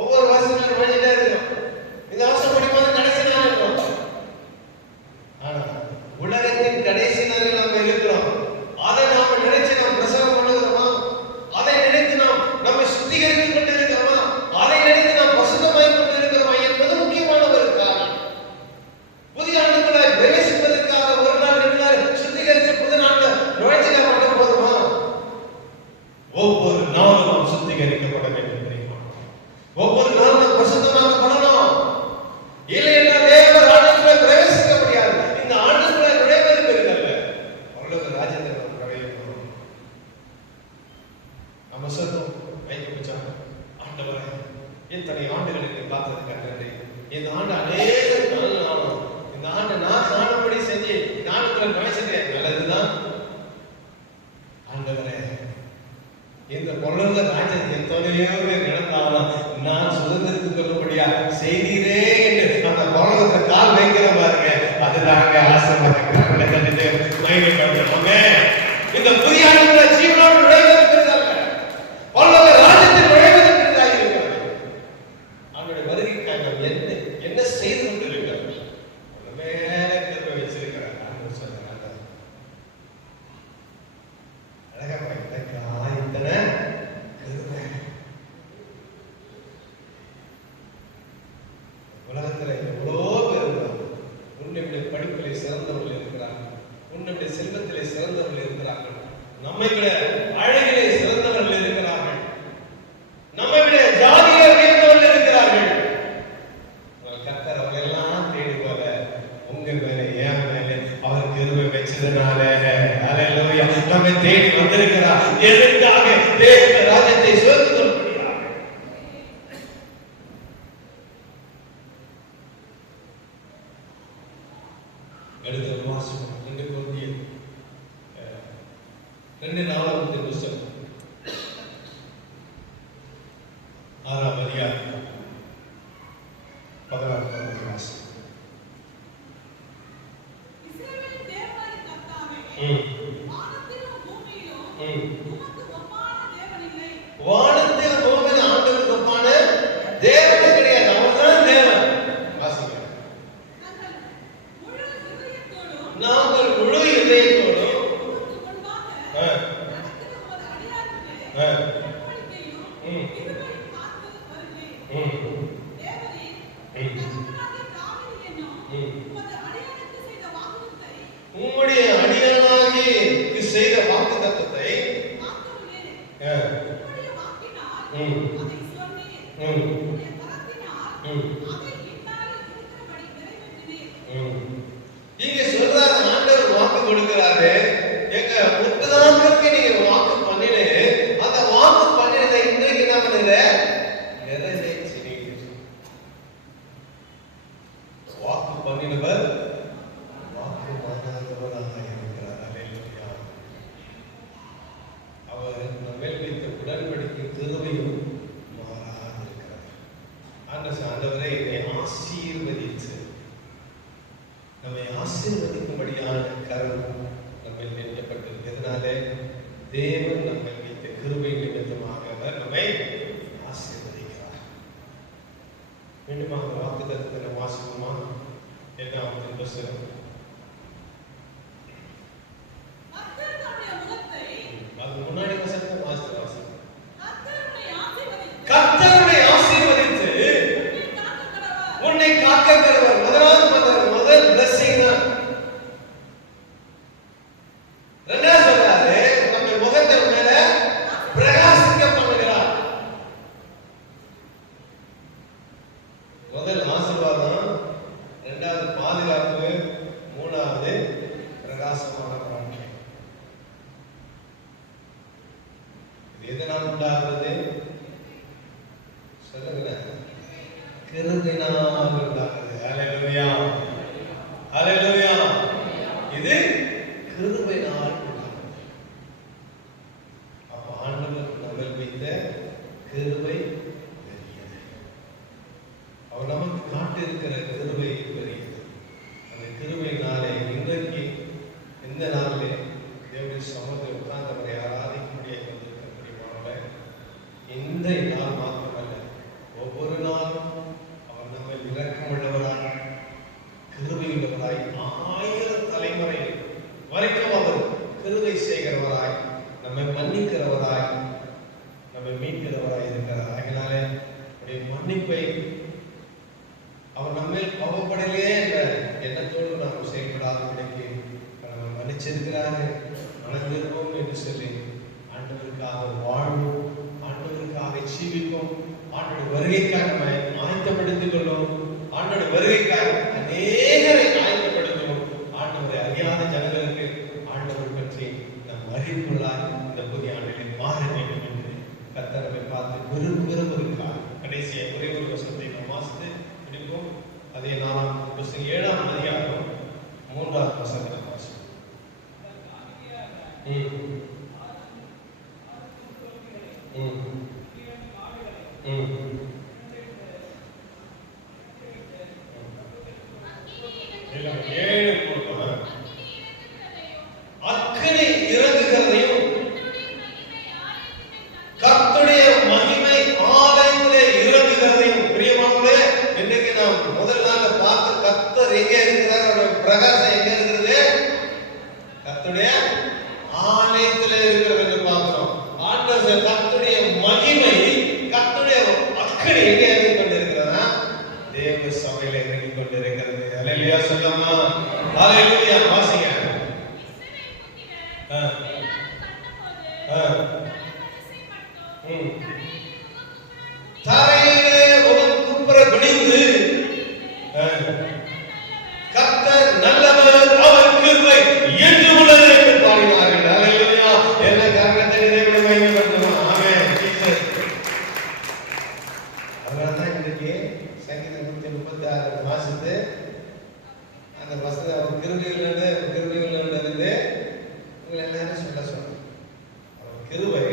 ஒவ்வொரு வருஷம் வழியிட்டே இருக்கிறோம். இந்த வருஷம் முடிவான கடைசி நாள் இருக்கும். ஆனா உலகத்தின் கடைசி நாளில் நாம் இருக்கிறோம். அதை நாம் நினைச்சு நாம் பிரசவம் பண்ணுகிறோமா? அதை நினைத்து நாம் நம்மை சுத்திகரித்துக் கொண்டிருக்கிறோமா? அதை நினைத்து நாம் பசுத்தமாய் கொண்டிருக்கிறோமா என்பது முக்கியமான ஒரு காரணம். புதிய ஆண்டுக்குள்ளாய் பிரவேசிப்பதற்காக ஒரு நாள் 2 நாள் சுத்திகரித்து புது நாள் நுழைச்சிட மட்டும் போதுமா? ஒவ்வொரு நாளும் நாம் சுத்திகரிக்கப்பட வேண்டும். ஒவ்வொரு நாளும் நாம் பசுத்தமாக்கப்படணும். இல்லை என்றால் தேவ ராஜ்யத்தில் பிரவேசிக்க முடியாது. இந்த ஆண்டுக்குள்ள நுழைவது பெரிதல்ல, பரலோக ராஜ்யத்தில் நாம் நுழையணும். நம்ம சொல்றோம், வைக்க வச்சாங்க, ஆண்டவரே இத்தனை ஆண்டுகளுக்கு காத்ததுக்காக நன்றி. இந்த ஆண்டு அநேக நாள் ஆகும். இந்த ஆண்டு நான் காணும்படி செஞ்சு நாளுக்குள்ள நுழைச்சதே நல்லதுதான். ஆண்டவரே இந்த பரலோக ராஜ்யத்தை எத்தனையோ பேர் நடந்தாலும் நான் சுதந்திரத்துக்கு கொள்ளும்படியா செய்தீரே என்று அந்த பரலோகத்தை கால் வைக்கிற பாருங்க, அதுதாங்க ஆசீர்வாதம். இந்த புதிய ஆண்டுல ஜீவனோடு நுழைவதற்காக பரலோக ராஜ்யத்தில் நுழைவதற்காக இருக்கிறது. அவனுடைய வருகைக்காக நம்மை விட அழகிலே சிறந்தவர்கள் இருக்கிறார்கள். நம்மை விட ஜாதியிலே உயர்ந்தவர்கள் இருக்கிறார்கள். கர்த்தர் அவர்களெல்லாம் தேடி போல உங்க மேல ஏன் மேல அவர் கிருபை வச்சதுனால அல்லேலூயா நம்மை தேடி வந்திருக்கிறார். எதற்காக? தேவ ராஜ்யத்தை சேர்த்து கொள்கிறார். அடுத்த வாசகம் 2 கொரிந்தியர் 2:4 புத்தகம் 6ஆம் அதிகாரம் 16 வாசகம். இஸ்ரவேலின் தேவனாகிய கர்த்தாவே, வானத்திலும் பூமியிலும் உமக்கு ஒப்பான தேவன் இல்லை. வானத்தில் பூமியில் ஆண்டவருக்கு ஒப்பான தேவன் கிடையாது. அவர்தான் தேவன். வாசிங்க. நாங்கள் முழு இதயத்தோடும் உமக்கு முன்பாக நடக்கிற உமது அடியாருக்கு எப்படிக்கையும் கிருபை காத்து வருகிறேன். தேவரீர் கர்த்தராகிய தாவீது என்னும் உமது அடியானுக்கு செய்த வாக்குத்தத்தை உம்முடைய அடியானாகிய செய்த வாக்குத்தத்தத்தை காக்கவில்லை. உம்முடைய வாக்கினால் அதை சொன்னீர். உம்முடைய கரத்தினால் அதை இந்நாள் இருக்கிறபடி நிறைவேற்றினீர். இங்க சொல்றாரு, ஆண்டவர் வாக்கு கொடுக்கிறாரு. எங்க முத்ததாமிற்கு நீங்க வாக்கு பண்ணினு, அந்த வாக்கு பண்ணினதை இன்றைக்கு என்ன பண்ணுற? நிறைவேற்றினீர். வாக்கு பண்ணினவர் வாக்கு மாறாதவராக இருக்கிறார். அல்லேலூயா. அவர் நம்மேல் வைத்த உடன்படிக்கை கிருபையும் மாறாதிருக்கிறார். ஆண்டவரே என்னை ஆசீர்வதித்து நம்மை ஆசீர்வதிக்கும்படியான கரம் நம்மை நீட்டப்பட்டிருக்கிறதுனாலே தேவன் நம்மை வைத்த கிருபை நிமித்தமாக அவர் நம்மை ஆசீர்வதிக்கிறார். மீண்டுமாக வாக்குத்தத்தத்தை வாசிக்குமா? என்ன புத்தகம்? கர்த்தர் தம்முடைய முகத்தை அது முன்னாடி வசனத்தை வாசித்து கர்த்தரை கர்த்தரை ஆசீர்வதித்து உன்னை காக்க கடவர். முதல் blessing தான். ரெண்டாவது சொல்றாரு, நம்ம முகத்தை மேல பிரகாசிக்க பண்ணுகிறார். முதல் ஆசீர்வாதம், இரண்டாவது பாதுகாப்பு, மூணாவது பிரகாசமான வாழ்க்கை. இது எதனால் உண்டாகிறது? சொல்லுங்க. கிருபையினால் உண்டாகிறது. அல்லேலூயா. அல்லேலூயா. இது கிருபையினால் உண்டாகிறது. அப்ப ஆண்டவர் நம்மை வைத்த கிருபை பெரியது. அவர் நமக்கு காட்டி இருக்கிற கிருபை பெரியது. அந்த கிருபையினாலே இன்றைக்கு இந்த நாளிலே தேவனுடைய சமூகத்தில் உட்கார்ந்தவரை ஆராதிக்க முடியாது வந்திருக்கக்கூடியவர்களே, இந்த நாள் மாத்திரமல்ல, ஒவ்வொரு நாளும் அவர் நம்மை இரக்கமுள்ளவராய் கிருபையுள்ளவராய் 1000 தலைமுறை வரைக்கும் அவர் கிருபை செய்கிறவராய், நம்மை மன்னிக்கிறவராய், நம்மை மீட்கிறவராய் இருக்கிறார். அதனாலே அவருடைய மன்னிப்பை அவர் நம்மேல் கோபப்படலையே என்ற எண்ணத்தோடு நாம் செயல்படாதபடிக்கு நம்ம மன்னிச்சிருக்கிறாரு, மனதிருப்போம் என்று சொல்லி ஆண்டவருக்காக வாழ்வோம், ஆண்டவருக்காக ஜீவிப்போம், ஆண்டோட வருகைக்காக நம்ம ஆயத்தப்படுத்திக் கொள்வோம், ஆண்டோட வருகைக்காக அநேகரை ஆயத்தப்படுத்துவோம். ஆண்டவரை அறியாத ஜனங்களுக்கு ஆண்டவர் பற்றி நம் அறிவுள்ளார் இந்த புதிய ஆண்டிலே மாற வேண்டும் என்று கர்த்தரை பார்த்து விரும்புகிறார். கடைசியை ஒரே ஒரு வசனத்தை நாம் வாசித்து முடிப்போம். அதே 7ஆம் அதிகாரம் 3ஆவது வசனத்தை வாசிப்போம். அக்கினி இறங்குகிறதையும் கர்த்தருடைய மகிமை ஆலயத்திலே இறங்குகிறதையும். பிரியமானவர்களே, இன்றைக்கு நாம் முதல் நாள் பார்த்த கர்த்தர் எங்கே இருக்கிறார், அவருடைய பிரகாசம் எங்க இருக்கிறது? கர்த்தருடைய ஆலயத்திலே இருக்கிறது என்று பார்க்கிறோம். ஆண்டவர் கர்த்தருடைய மகிமை, கர்த்தருடைய அக்கினி எங்கே இறங்கிக் கொண்டிருக்கிறதா? தேவ சபையிலே இறங்கிக் கொண்டிருக்கிறது. அல்லேலூயா சொல்லமா? அல்லேலூயா. வாசிங்க. தரையிலே முகம் குப்புற குனிந்து கர்த்தர் நல்லவர், அவர் கிருபை என்றும் உள்ளது என்று பாடினார்கள். அல்லேலூயா. என்ன காரணத்தை தேவனை மகிமைப்படுத்தணும். ஆமென். ஜீசஸ். அதனாலதான் இன்றைக்கு சங்கீதம் 136 வாசித்து அந்த வசனம் அவர் கிருபையிலிருந்து உங்களை எல்லாரும் சொல்ல சொன்னார். அவர் கிருபை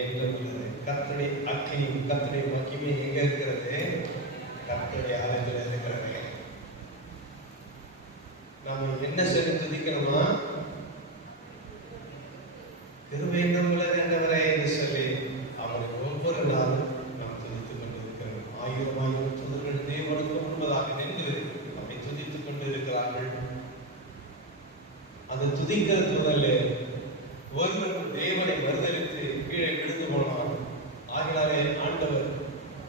என்றும் உள்ளது. கர்த்தருடைய அக்கினி, கர்த்தருடைய மகிமை எங்க இருக்கிறது? கர்த்தருடைய ஆலயத்தில் இருக்கிறது. நாம என்ன சொல்லி துதிக்கணுமா? கிருபை என்றும் உள்ளது என்றவரே என்று சொல்லி அவரை ஒவ்வொரு நாளும் நாம் துதித்துக் கொண்டிருக்கிறோம். ஆயிரம் தூதர்கள் தேவனுக்கு முன்பதாக நின்று நம்மை துதித்துக் கொண்டிருக்கிறார்கள். அந்த துதிக்கிற தூதல்ல ஒருவர் தேவனை மறுதலித்து கீழே விழுந்து போனார். ஆகினாலே ஆண்டவர்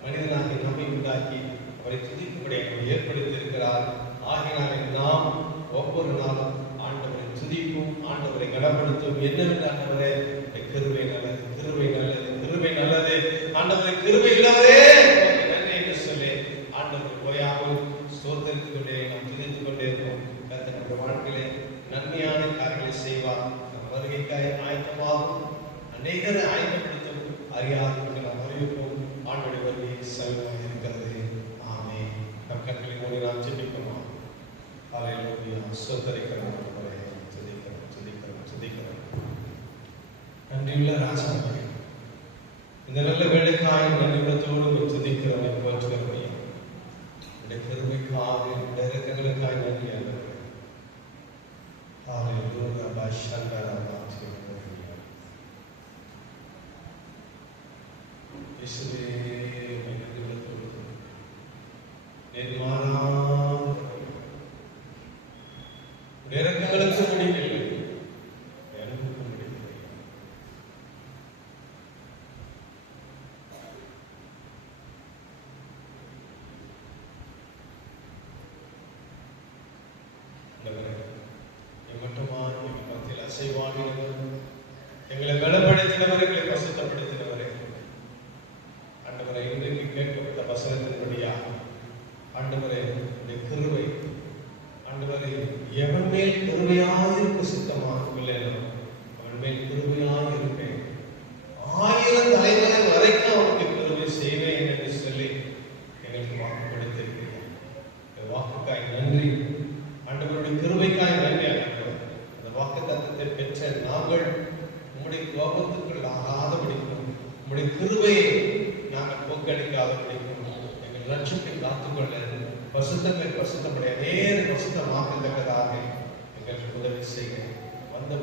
மனிதனாக நம்மை உண்டாக்கி அவரை துதிக்கும்படி ஏற்படுத்தி இருக்கிறார். ஆகினாலே நாம் ஒவ்வொரு நாளும் ஆண்டவரை துதிக்கும், ஆண்டவரை கனப்படுத்தும். என்னவென்று ஆண்டவரே கிருபை நல்லது, கிருபை நல்லது, கிருபை நல்லது. ஆண்டவரை கிருபை உள்ளவரே நன்றி என்று சொல்லி ஆண்டவரை ஓயாமல் ஸ்தோத்திரித்துக் கொண்டே நாம் துதித்துக் கொண்டே இருப்போம். கர்த்தர் நம்முடைய வாழ்க்கையிலே நன்மையான காரியங்களை செய்வார். நம் வருகைக்காய் ஆயத்தமாகும், அநேகரை ஆயத்தப்படுத்தும். அறியாதவர்கள் நாம் அறிவிப்போம். ஆண்டவருடைய வருகை செல்வமாக இருக்கிறது. ஆமென். நம் கண்களை மூடி நாம் ஜெபிப்போம். ஹல்லேலூயா. ஸ்தோத்திரிக்கிறோம், துதிக்கிறோம், துதிக்கிறோம், துதிக்கிறோம். நன்றியுள்ள ராஜாவே, இந்த நல்ல வேலைக்காய் நன்றியோடு துதிக்கிறோம், போற்றுகிறோம். உடைய கிருபைக்காக, உடைய இரக்கங்களுக்காய் நன்றி ஆண்டவரே. ஹல்லேலூயா. பாஷந்தரமா துதிக்கிறோம். இயேசுவே நன்றியோடு நிர்மாணா இரக்கங்களுக்கு முடியவில்லை, எனக்கு முடியவில்லை. மட்டுமா எங்கள் மத்தியில் அசைவாடினவர், எங்களை பலப்படுத்தினவர், எங்களை பரிசுத்தப்படுத்தினவரே. ஆண்டவரை இன்றைக்கு கேட்கப்பட்ட வசனத்தின்படியா ஆண்டவரே உடைய கிருபை, ஆண்டவரே எவன் மேல் கிருபையாயிருக்க சித்தமாகவில்லை, அவன் மேல் கிருபையாக இருப்பேன். 1000 தலைமுறை வரைக்கும் அவனுக்கு கிருபை செய்வேன் என்று சொல்லி எங்களுக்கு வாக்கு கொடுத்திருக்கிறேன். இந்த வாக்குக்காய் நன்றி ஆண்டவருடைய கிருபைக்காய் நன்றி. அந்த வாக்கு தத்தத்தை பெற்ற நாங்கள் உம்முடைய கோபத்துக்குள் ஆகாதபடிக்கும், உம்முடைய கிருபையை நாங்கள் போக்கடிக்காதபடிக்கும் எங்கள் லட்சத்தை காத்துக்கொள்ள பரிசுத்தங்களை பரிசுத்தப்படைய நேர் பரிசுத்தமாக்கத்தக்கதாக எங்களுக்கு உதவி செய்ய வந்த